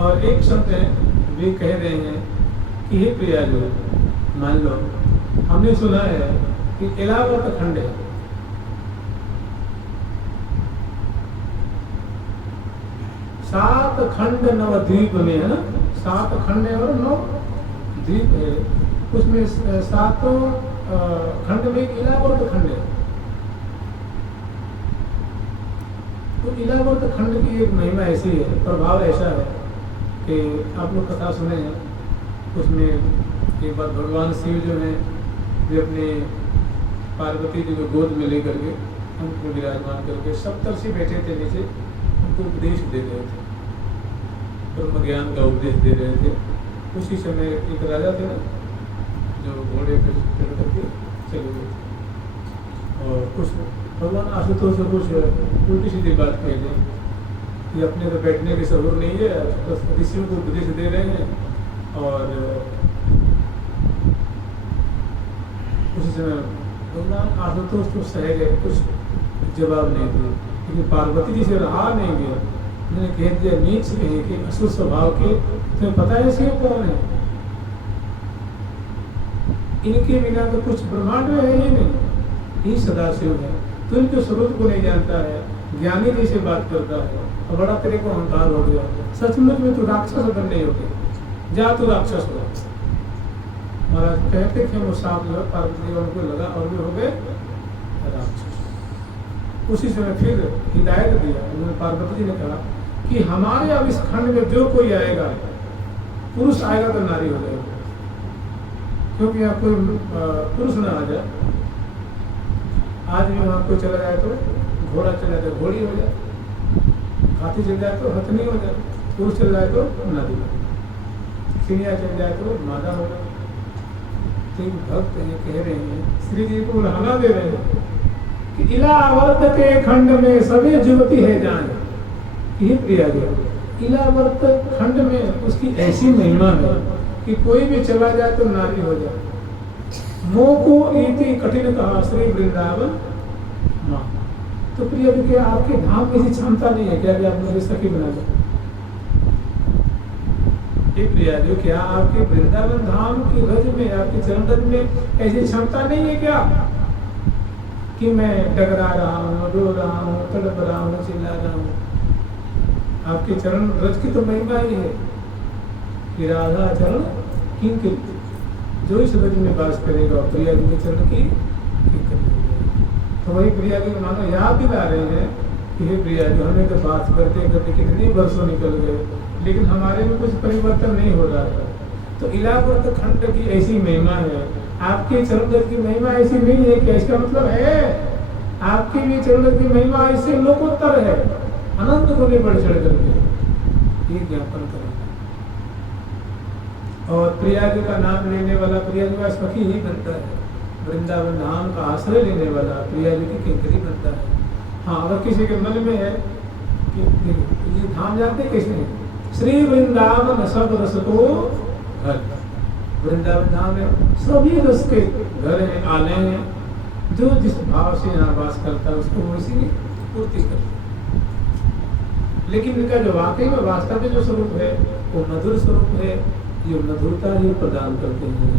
और एक संत है वे कह रहे हैं कि हे प्रिया लोग, मान लो हमने सुना है कि इलाहाबाद खंड है, सात खंड नवद्वीप में है ना, 7 खंड है और 9 द्वीप है, उसमें 7 खंड में इलाहाबाद खंड है। तो इलाहाबाद खंड की एक महिमा ऐसी है, प्रभाव ऐसा है कि आप लोग कथा सुने हैं, उसमें एक बार भगवान शिव जो है वे अपने पार्वती जी को गोद में लेकर के उनको विराजमान करके सप्तर्षि बैठे थे नीचे, उनको उपदेश दे रहे थे, ब्रह्म ज्ञान का उपदेश दे रहे थे। उसी समय एक राजा थे ना जो घोड़े पर चढ़ करके चले गए थे, और कुछ भगवान आशुतोष से कुछ उल्टी सीधी बात कह दें कि अपने तो बैठने की सहूर नहीं है, बस ऋषियों को उपदेश दे रहे हैं। और उसी समय भगवान आशुतोष तो सह गए, कुछ जवाब नहीं दिए, लेकिन पार्वती जी से रहा नहीं गया, उन्होंने कह दिया नीच कहे कि असुर स्वभाव के, तुम्हें पता है शिव कौन है? इनके बिना तो कुछ ब्रह्मांड में है ही नहीं, ही सदाशिव है। तो इनके स्वरूप को नहीं जानता है, ज्ञानी जी से बात करता है और बड़ा तेरे को अहंकार हो गया, सचमुच में तो राक्षस बनने होते, जा तो राक्षस हो। महाराज कहते थे वो सांप जो पार्वती जी उनको लगा और भी हो गए राक्षस। उसी समय फिर हिदायत दिया, उन्होंने पार्वती जी ने कहा कि हमारे अब इस खंड में जो कोई आएगा, पुरुष आएगा तो नारी हो जाएगा, क्योंकि यहाँ कोई पुरुष ना आ जाए। आज भी वहाँ कोई चला जाए तो घोड़ा चला जाए तो घोड़ी हो जाए, हाथी चल जाए तो हथनी हो जाए, पुरुष चल जाए तो नदी, चिड़िया चल जाए तो मादा हो जाए। तीन भक्त हैं कह रहे हैं, श्री जी को बुलाना दे रहे हैं कि इलाहाबाद के खंड में सभी युवती है जाने, ये प्रिया जी इलाहाबाद खंड में उसकी ऐसी महिमा है कि कोई भी चला जाए तो नारी हो जाए। मोह को इति कठिन कहा श्री वृंदावन माँ। तो प्रिया जी क्या आपके धाम में ऐसी क्षमता नहीं है क्या कि आप मुझे सखी बना दो? प्रिया जी क्या आपके वृंदावन धाम की रज में, आपके चरण रज में ऐसी क्षमता नहीं है क्या कि मैं डगरा रहा हूँ, रो रहा हूँ, तड़प रहा हूँ, चिल्ला रहा हूँ? आपके चरण रज की तो महिमा ही है कि राधा चरण किंकिर, जो इस रज में वास करेगा प्रिया जी के चरण की तो वही प्रिया जी मानो याद दिला रहे हैं कि हे प्रिया जी हमें तो बात करते करते कितने वर्षों निकल गए, लेकिन हमारे में कुछ परिवर्तन नहीं हो रहा था। तो इलाहाबाद खंड की ऐसी महिमा है, आपके चरण रज की महिमा ऐसी नहीं है कि इसका मतलब है आपकी भी चरण रज की महिमा ऐसे लोकोत्तर है, अनंत गुने बढ़ चढ़ करके ये ज्ञापन करें। और प्रिया जी का नाम लेने वाला प्रिया जी का सखी ही बनता है, वृंदावन धाम का आश्रय लेने वाला प्रिया जी की किंकरी बनता है। हाँ, अगर किसी के मन में है कि ये धाम जानते कैसे है, श्री वृंदावन सब रस को घर, वृंदावन धाम में सभी रस के घर हैं, आले हैं, जो जिस भाव से यहाँ वास करता है उसको वो इसी पूर्ति करता है। लेकिन इनका जो वाकई में वास्तव में जो स्वरूप है वो मधुर स्वरूप है, ये मधुरता ही प्रदान करते हैं,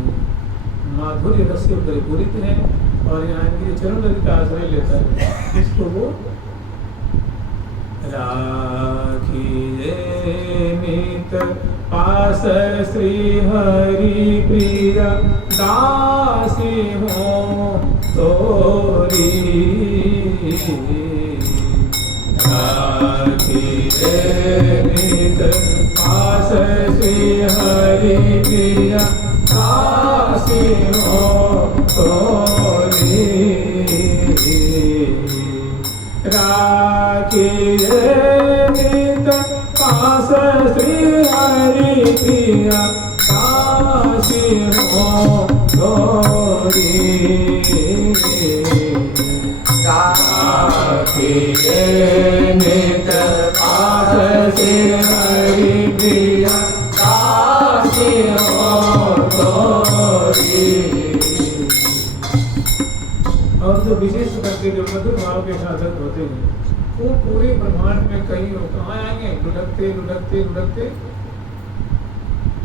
माधुर्य रस से परिपूरित है। और यहाँ इनके चरण रज का आश्रय लेता है, इसको वो राखिए नित पास श्री हरि प्रिया दासी हो तोरी, राखिए नित पास श्री हरि प्रिया दासी हो तोरी, राखिए नित पास श्री हरि प्रिया दासी हो तोरी, राखिए नित पास श्री हरि प्रिया दासी हो तोरी। और जो विशेष करके जो मधुर भाव के साधक होते हैं वो पूरे ब्रह्मांड में कहीं कहाँ आएंगे, लुढ़कते लुढ़कते लुढ़कते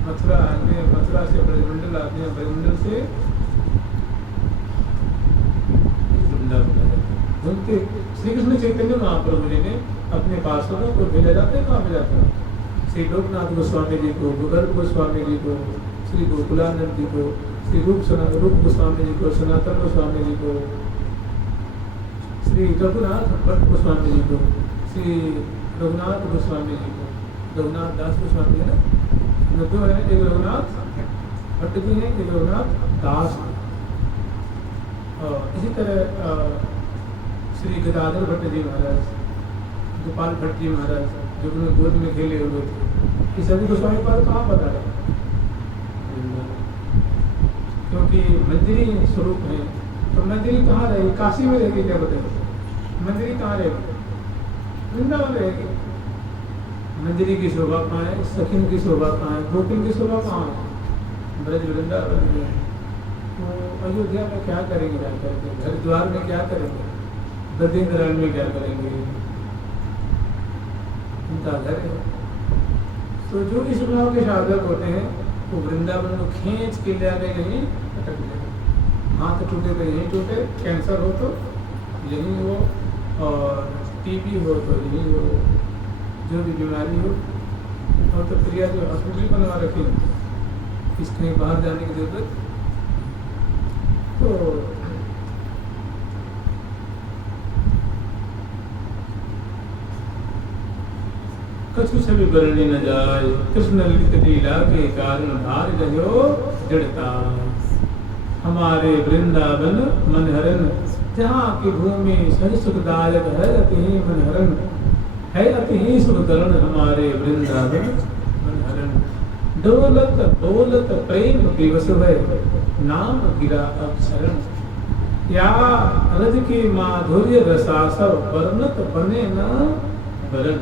मथुरा आएंगे, मथुरा से ब्रजमंडल आते हैं, ब्रजमंडल से घूमते श्री कृष्ण चैतन्य महाप्रभु जी ने अपने पार्षदों को भेजा जाते हैं, कहाँ भेजाते हैं? श्री लोकनाथ गोस्वामी जी को, गोगर्भ गोस्वामी जी को, श्री गोकुलानंद जी को, श्री रूप गोस्वामी जी को, सनातन गोस्वामी जी को, श्री रघुनाथ भट्ट गोस्वामी जी को, श्री रघुनाथ गोस्वामी जी को, रघुनाथ दास गोस्वामी है ना, दो है, एक रघुनाथ भट्ट जी हैं, एक रघुनाथ दास। इसी तरह श्री गदाधर भट्ट जी महाराज, गोपाल भट्ट जी महाराज, जो उन्होंने गोद में खेले हुए थे, ये सभी गोस्वामी पाद कहाँ पता है? क्योंकि मंदिरी स्वरूप है, तो मंदिरी कहाँ रहेगी? काशी में रहेगी क्या बताइए? मंदिरी कहाँ रहेगी? वृंदावन रहेगी। मंदिरी की शोभा कहाँ है? सखिन की शोभा कहाँ है? गोकुल की शोभा कहाँ है? ब्रज वृंदावन में। तो अयोध्या में क्या करेंगे जाकर के? हरिद्वार में क्या करेंगे? बद्रीनारायण में क्या करेंगे? उनका घर है। तो जो इस भाव के साधक होते हैं वो वृंदावन को खींच के ले आने यहीं अटक जाए। हाथ टूटे तो यहीं टूटे, कैंसर हो तो यहीं हो, और टीबी हो तो यहीं हो, जो भी बीमारी हो। और तो प्रिया जो हॉस्पिटल बनवा रखी है, किस कहीं बाहर जाने की जरूरत। तो कछु छवि बरनी न जाए, कृष्ण लीला के कारण भार रहो जड़ता। हमारे वृंदावन मनहरन, जहाँ की भूमि सही सुखदायक है, अति ही मनहरन है, अति ही सुखकरण हमारे वृंदावन मनहरन। डोलत बोलत प्रेम दिवस है, नाम गिरा अक्षरण। या रज की माधुर्य रसासव, वर्णत बने न बरन।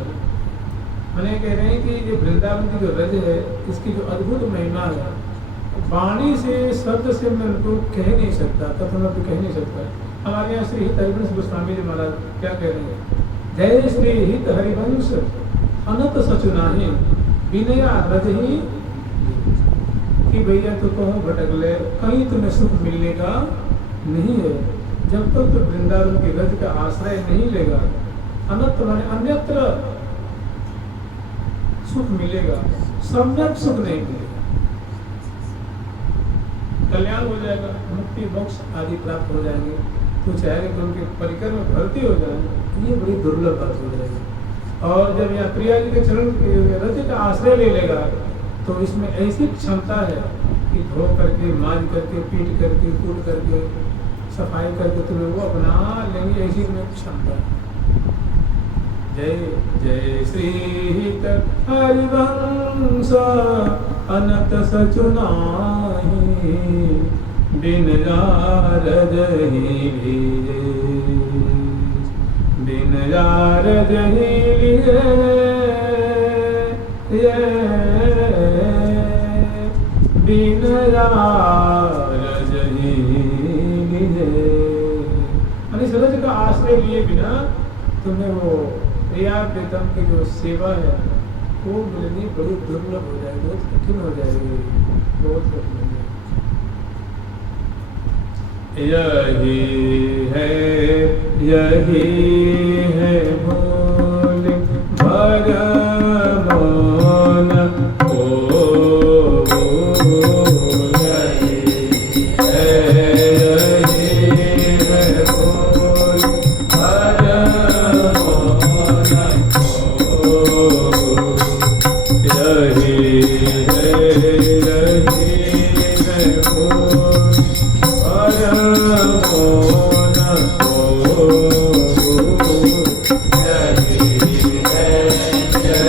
मैंने कह रहे हैं कि ये वृंदावन की जो रज है, इसकी जो अद्भुत महिमा है, वाणी से शब्द से मैं उनको कह नहीं सकता, कथन तो कह नहीं सकता। हमारे यहाँ श्री हित हरिवंश गोस्वामी जी महाराज क्या कह रहे हैं? जय श्री हित हरिवंश अनंत सचुनाही, विनया रज ही। कि भैया तो कहूँ भटक ले, कहीं तुम्हें सुख मिलने का नहीं है जब तक तो वृंदावन की रज का आश्रय नहीं लेगा। अनंत माने अन्यत्र सुख मिलेगा, सम्यक सुख नहीं मिलेगा। कल्याण हो जाएगा, मुक्ति मोक्ष आदि प्राप्त हो जाएंगे, तो चाहेगा कि उनके परिकर में भर्ती हो जाए, ये बड़ी दुर्लभ बात हो जाएगी। और जब यहाँ प्रिया जी के चरण रज का आश्रय ले लेगा, तो इसमें ऐसी क्षमता है कि धो करके, मांज करके, पीट करके, कूट करके, सफाई करके तुम्हें वो अपना लेंगे, ऐसी में क्षमता है। जय जय श्री हित हरिवंश अनंत सचुनाही, बिन रज ही लिए, बिन रज ही लिए, बिन रज ही लिए। इस रज का आश्रय लिए बिना तुम्हें वो प्रिया प्रीतम की जो सेवा है वो मिलनी बड़ी दुर्लभ हो जाएगी, बहुत कठिन हो जाएगी, बहुत कठिन हो जाएगी। यही है बोल भर मोन जय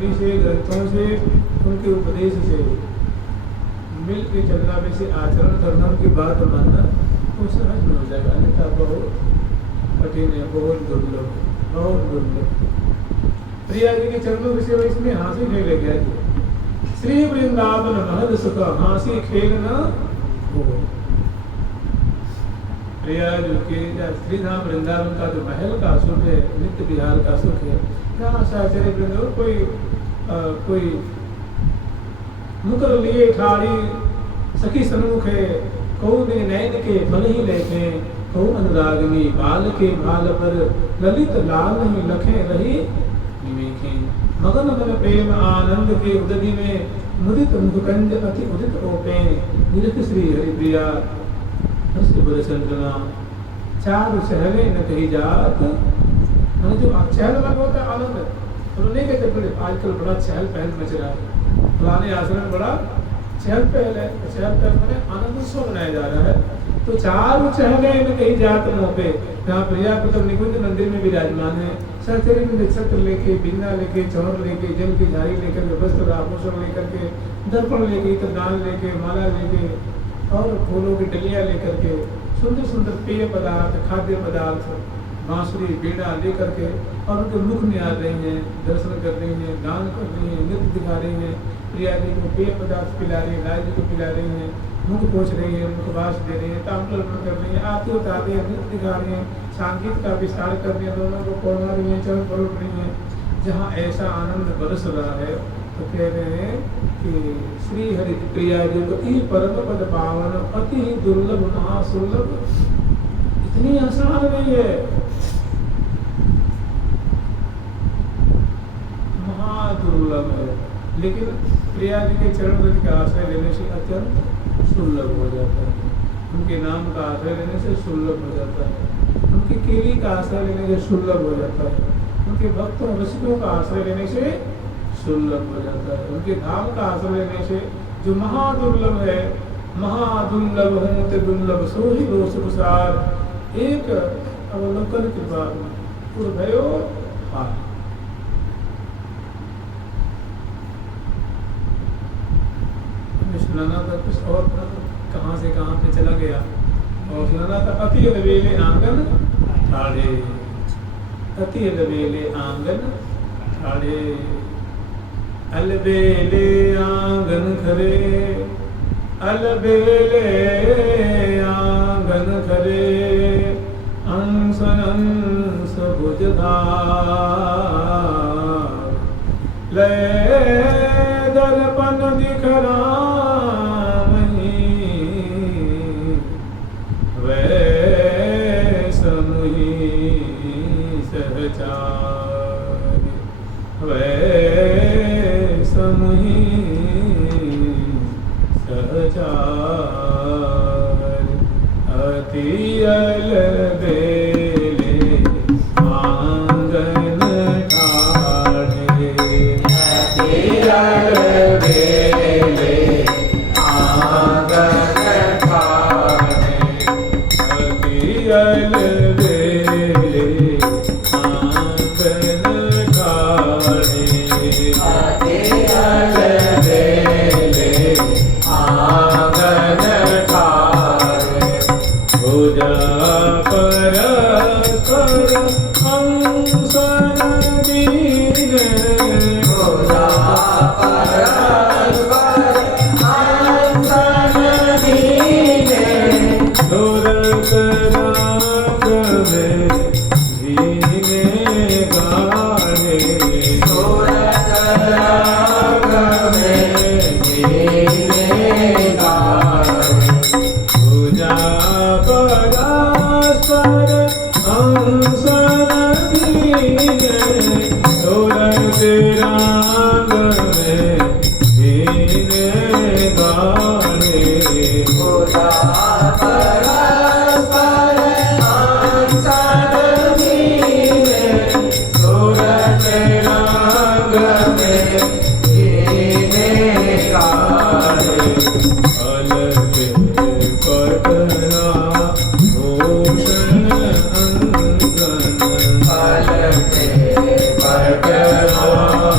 वाणी से, ग्रंथों से, उनके उपदेश से मिल के चलना, वैसे आचरण करना, उनकी बात मानना, वो सहज में हो जाएगा। अन्यथा बहुत कठिन है, बहुत दुर्लभ, बहुत दुर्लभ। प्रिया जी के चरणों की सेवा इसमें हांसी खेल गया जी। श्री वृंदावन महल सुख हांसी खेल न हो। प्रिया जी के श्री धाम वृंदावन का जो महल का सुख है, नित्य विहार का सुख है, जहाँ साचर्य वृंदावन कोई मुकर लिए ठाड़ी सखी सन्मुख है, कौ ने नैन के फल ही लेखे, कौ अनुरागनी बाल के भाल पर ललित लाल नहीं लखे रही निमेखे। मगन मन प्रेम आनंद के उदधि में मुदित मुखकंज अति उदित ओपे, निरख श्री हरि प्रिया हर्ष बल संतना, चारु सहले न कही जात। मैंने जो चहल लगा होता है आनंद, तो नहीं कहते बड़े आजकल बड़ा चहल पहल मच रहा है, फलाने आश्रम में बड़ा चहल पहल है, चहल पहल मैंने आनंद उत्सव मनाया जा रहा है। तो चारु चहले न कही जात मोपे, जहाँ प्रिया प्रथम निकुंज मंदिर में विराजमान है, सचरी में छत्र लेके, बिन्ना लेके, चौर लेके, जल की झाड़ी लेकर, वस्त्र आभूषण लेकर के, दर्पण लेके, दान लेके, माला लेके और फूलों की डलियां लेकर के, सुंदर सुंदर पेय पदार्थ, खाद्य पदार्थ, बांसुरी बीड़ा लेकर के, और उनके मुख निहार रही हैं, दर्शन कर रही हैं, गान कर रही हैं, नृत्य दिखा रही हैं, प्रिया जी को पेय पदार्थ पिला रही हैं, लाल जी को पिला रही हैं, मुख पोछ रही है, मुखवास दे रही है, ताम्बूल अर्पण कर रही है, आरती उतारती है, नृत्य दिखा रही है, संगीत का विस्तार कर रही है, दोनों को पढ़ा रही है, चरण परोट रही है। जहाँ ऐसा आनंद बरस रहा है, तो कह रहे हैं कि श्री हरि प्रिया जी को ई परम पद पावन अति दुर्लभ महासुलभ, इतनी आसान नहीं है, महादुर्लभ है, लेकिन प्रिया जी के चरण रज का आश्रय लेने से अत्यंत सुलभ हो जाता है, उनके नाम का आश्रय लेने से सुलभ हो जाता है, उनकी केली का आश्रय लेने से सुलभ हो जाता है, उनके भक्तों रसिकों का आश्रय लेने से सुलभ हो जाता है, उनके धाम का आश्रय लेने से जो महादुर्लभ है, महादुर्लभ होते दुर्लभ सो ही दो सुखसार, एक अवलोकन कृपा पूर्वयो हार। सुनाना था कुछ और कहाँ से कहाँ पे चला गया, और सुनाना था अति अलबेले आंगन ठाड़े, अति अलबेले आंगन ठाड़े, अलबेले आंगन खरे, अलबेले आंगन खरे, अंश अंश भुजधार, ले दर्पण दिखरा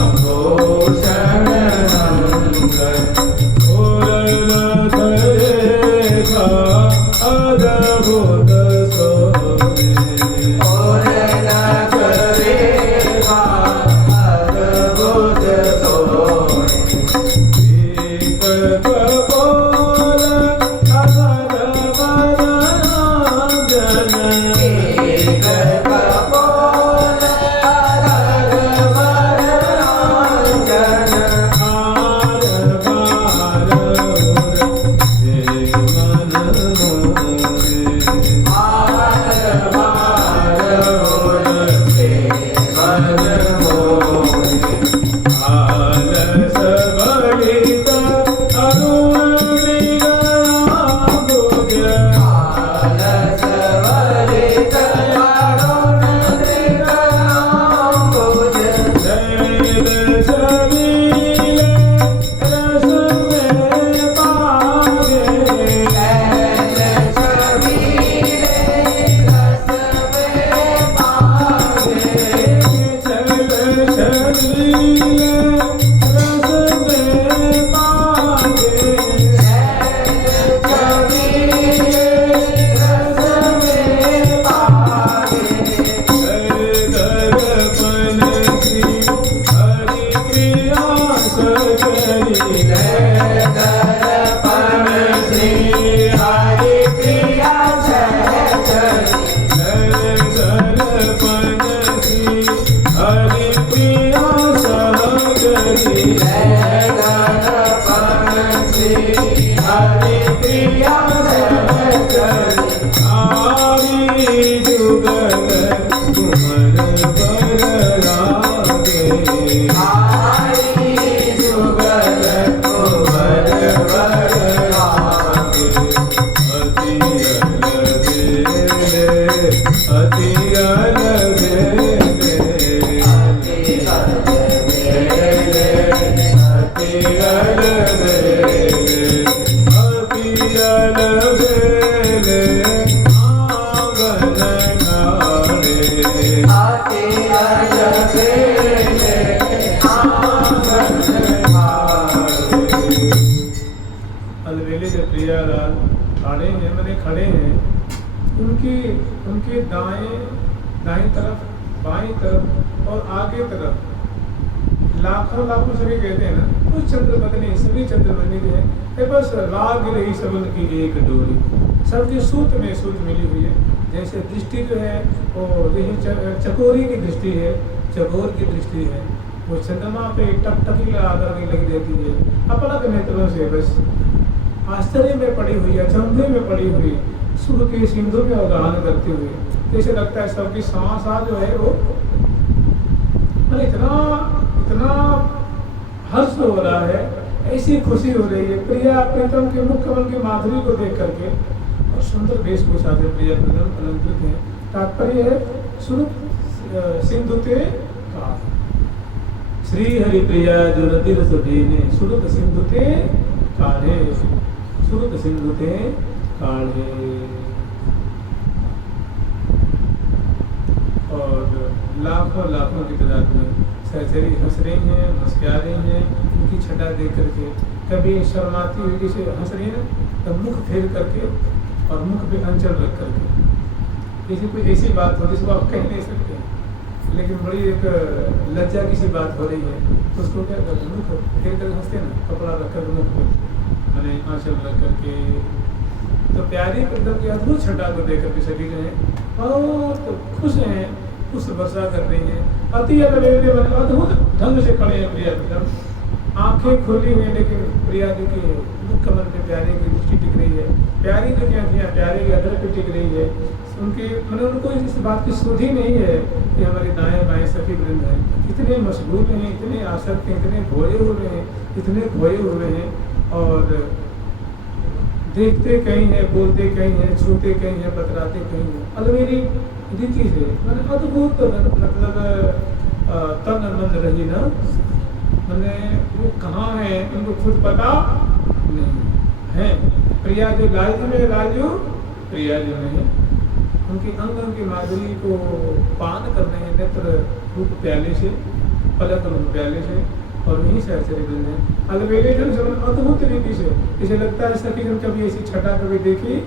Bye. उनके दाएं तरफ, बाएं तरफ और आगे तरफ लाखों लाखों सभी कहते हैं ना, कुछ चंद्रबदनी, सभी चंद्रबदनी जो है बस राग रही सबन की एक डोरी, सबके सूत्र में सूत्र मिली हुई है। जैसे दृष्टि जो है वो जैसे चकोरी की दृष्टि है, चकोर की दृष्टि है, वो चंद्रमा पे टकटकी आकर के लगी रहती है अपलक नेत्रों से, बस आश्चर्य में पड़ी हुई, अचंभे में पड़ी हुई, सुर के सिंधु में अवगाहन करते हुए, जैसे लगता है सबकी सांस जो है वो इतना इतना हर्ष हो रहा है, ऐसी खुशी हो रही है प्रिया प्रीतम के मुख कमल की माधुरी को देख करके, और सुंदर वेशभूषा से प्रिया प्रीतम अलंकृत है। तात्पर्य है सुर सिंधु के काल, श्री हरि प्रिया जो रतिर सुधीने सुरत सिंधु के काले, सुरत सिंधु के काले। और लाखों लाखों की तादाद में सहचरी हंस रही हैं, मुस्कुरा रही हैं उनकी छटा देख करके। कभी शर्माती हुई जैसे हंस रही है तो मुख फेर करके और मुख पे अंचल रख करके, जैसे कोई ऐसी बात हो जिसको आप कह नहीं सकते, लेकिन बड़ी एक लज्जा की सी बात हो रही है तो उसको क्या करते, मुख फेर कर हंसते हैं ना, कपड़ा रख कर मुख पे मैंने आंचल रख करके। तो प्यारी प्रीतम की अद्भुत छटा को देख करके सभी जो है और तो खुश हैं, खुश वर्षा कर रही हैं, अति अद्भुत ढंग से खड़े हैं प्रिया प्रीतम, आंखें खुली हुई, लेकिन प्रिया जी के मुख कमल पे प्यारे की दृष्टि टिक रही है, प्यारी जो क्या प्यारे की अदर पे टिक रही है। उनकी मैंने उनको इस बात की सुध ही नहीं है कि हमारे दाएं बाएं सखी वृंद हैं, इतने मशगूल हैं, इतने आसक्त हैं, इतने खोए हुए हैं, इतने खोए हुए हैं, और देखते कहीं हैं, बोलते कहीं हैं, छूते कहीं हैं, बतराते कहीं हैं। अलमेरी रीति से मैंने अद्भुत मतलब तन मन रही ना, मैंने वो कहाँ है उनको खुद पता नहीं है। प्रिया जो लालजू में लालजू प्रिया जो में उनकी अंग की माधुरी को पान करने हैं नेत्र रूप प्याले से, पलक रूप प्याले से, और वहीं से आश्चर्य बन जाए। अलवेले जो अद्भुत रीति से, इसे लगता है सखी जब कभी ऐसी छटा कभी देखी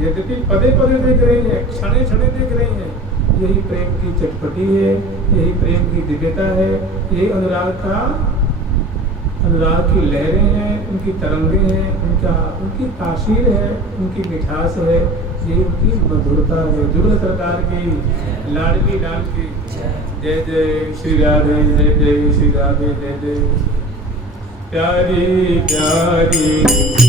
यद्यपि पदे पदे देख रही है, क्षणे क्षणे देख रही है, यही प्रेम की चटपटी है, यही प्रेम की दिव्यता है, यही अनुराग की लहरें हैं, उनकी तरंगे हैं, उनकी तासीर है, उनकी मिठास है, ये उनकी मधुरता है। जुगल सरकार की लाडली लाल की जय जय श्री राधे, जय जय श्री राधे, जय जय प्यारी प्यारी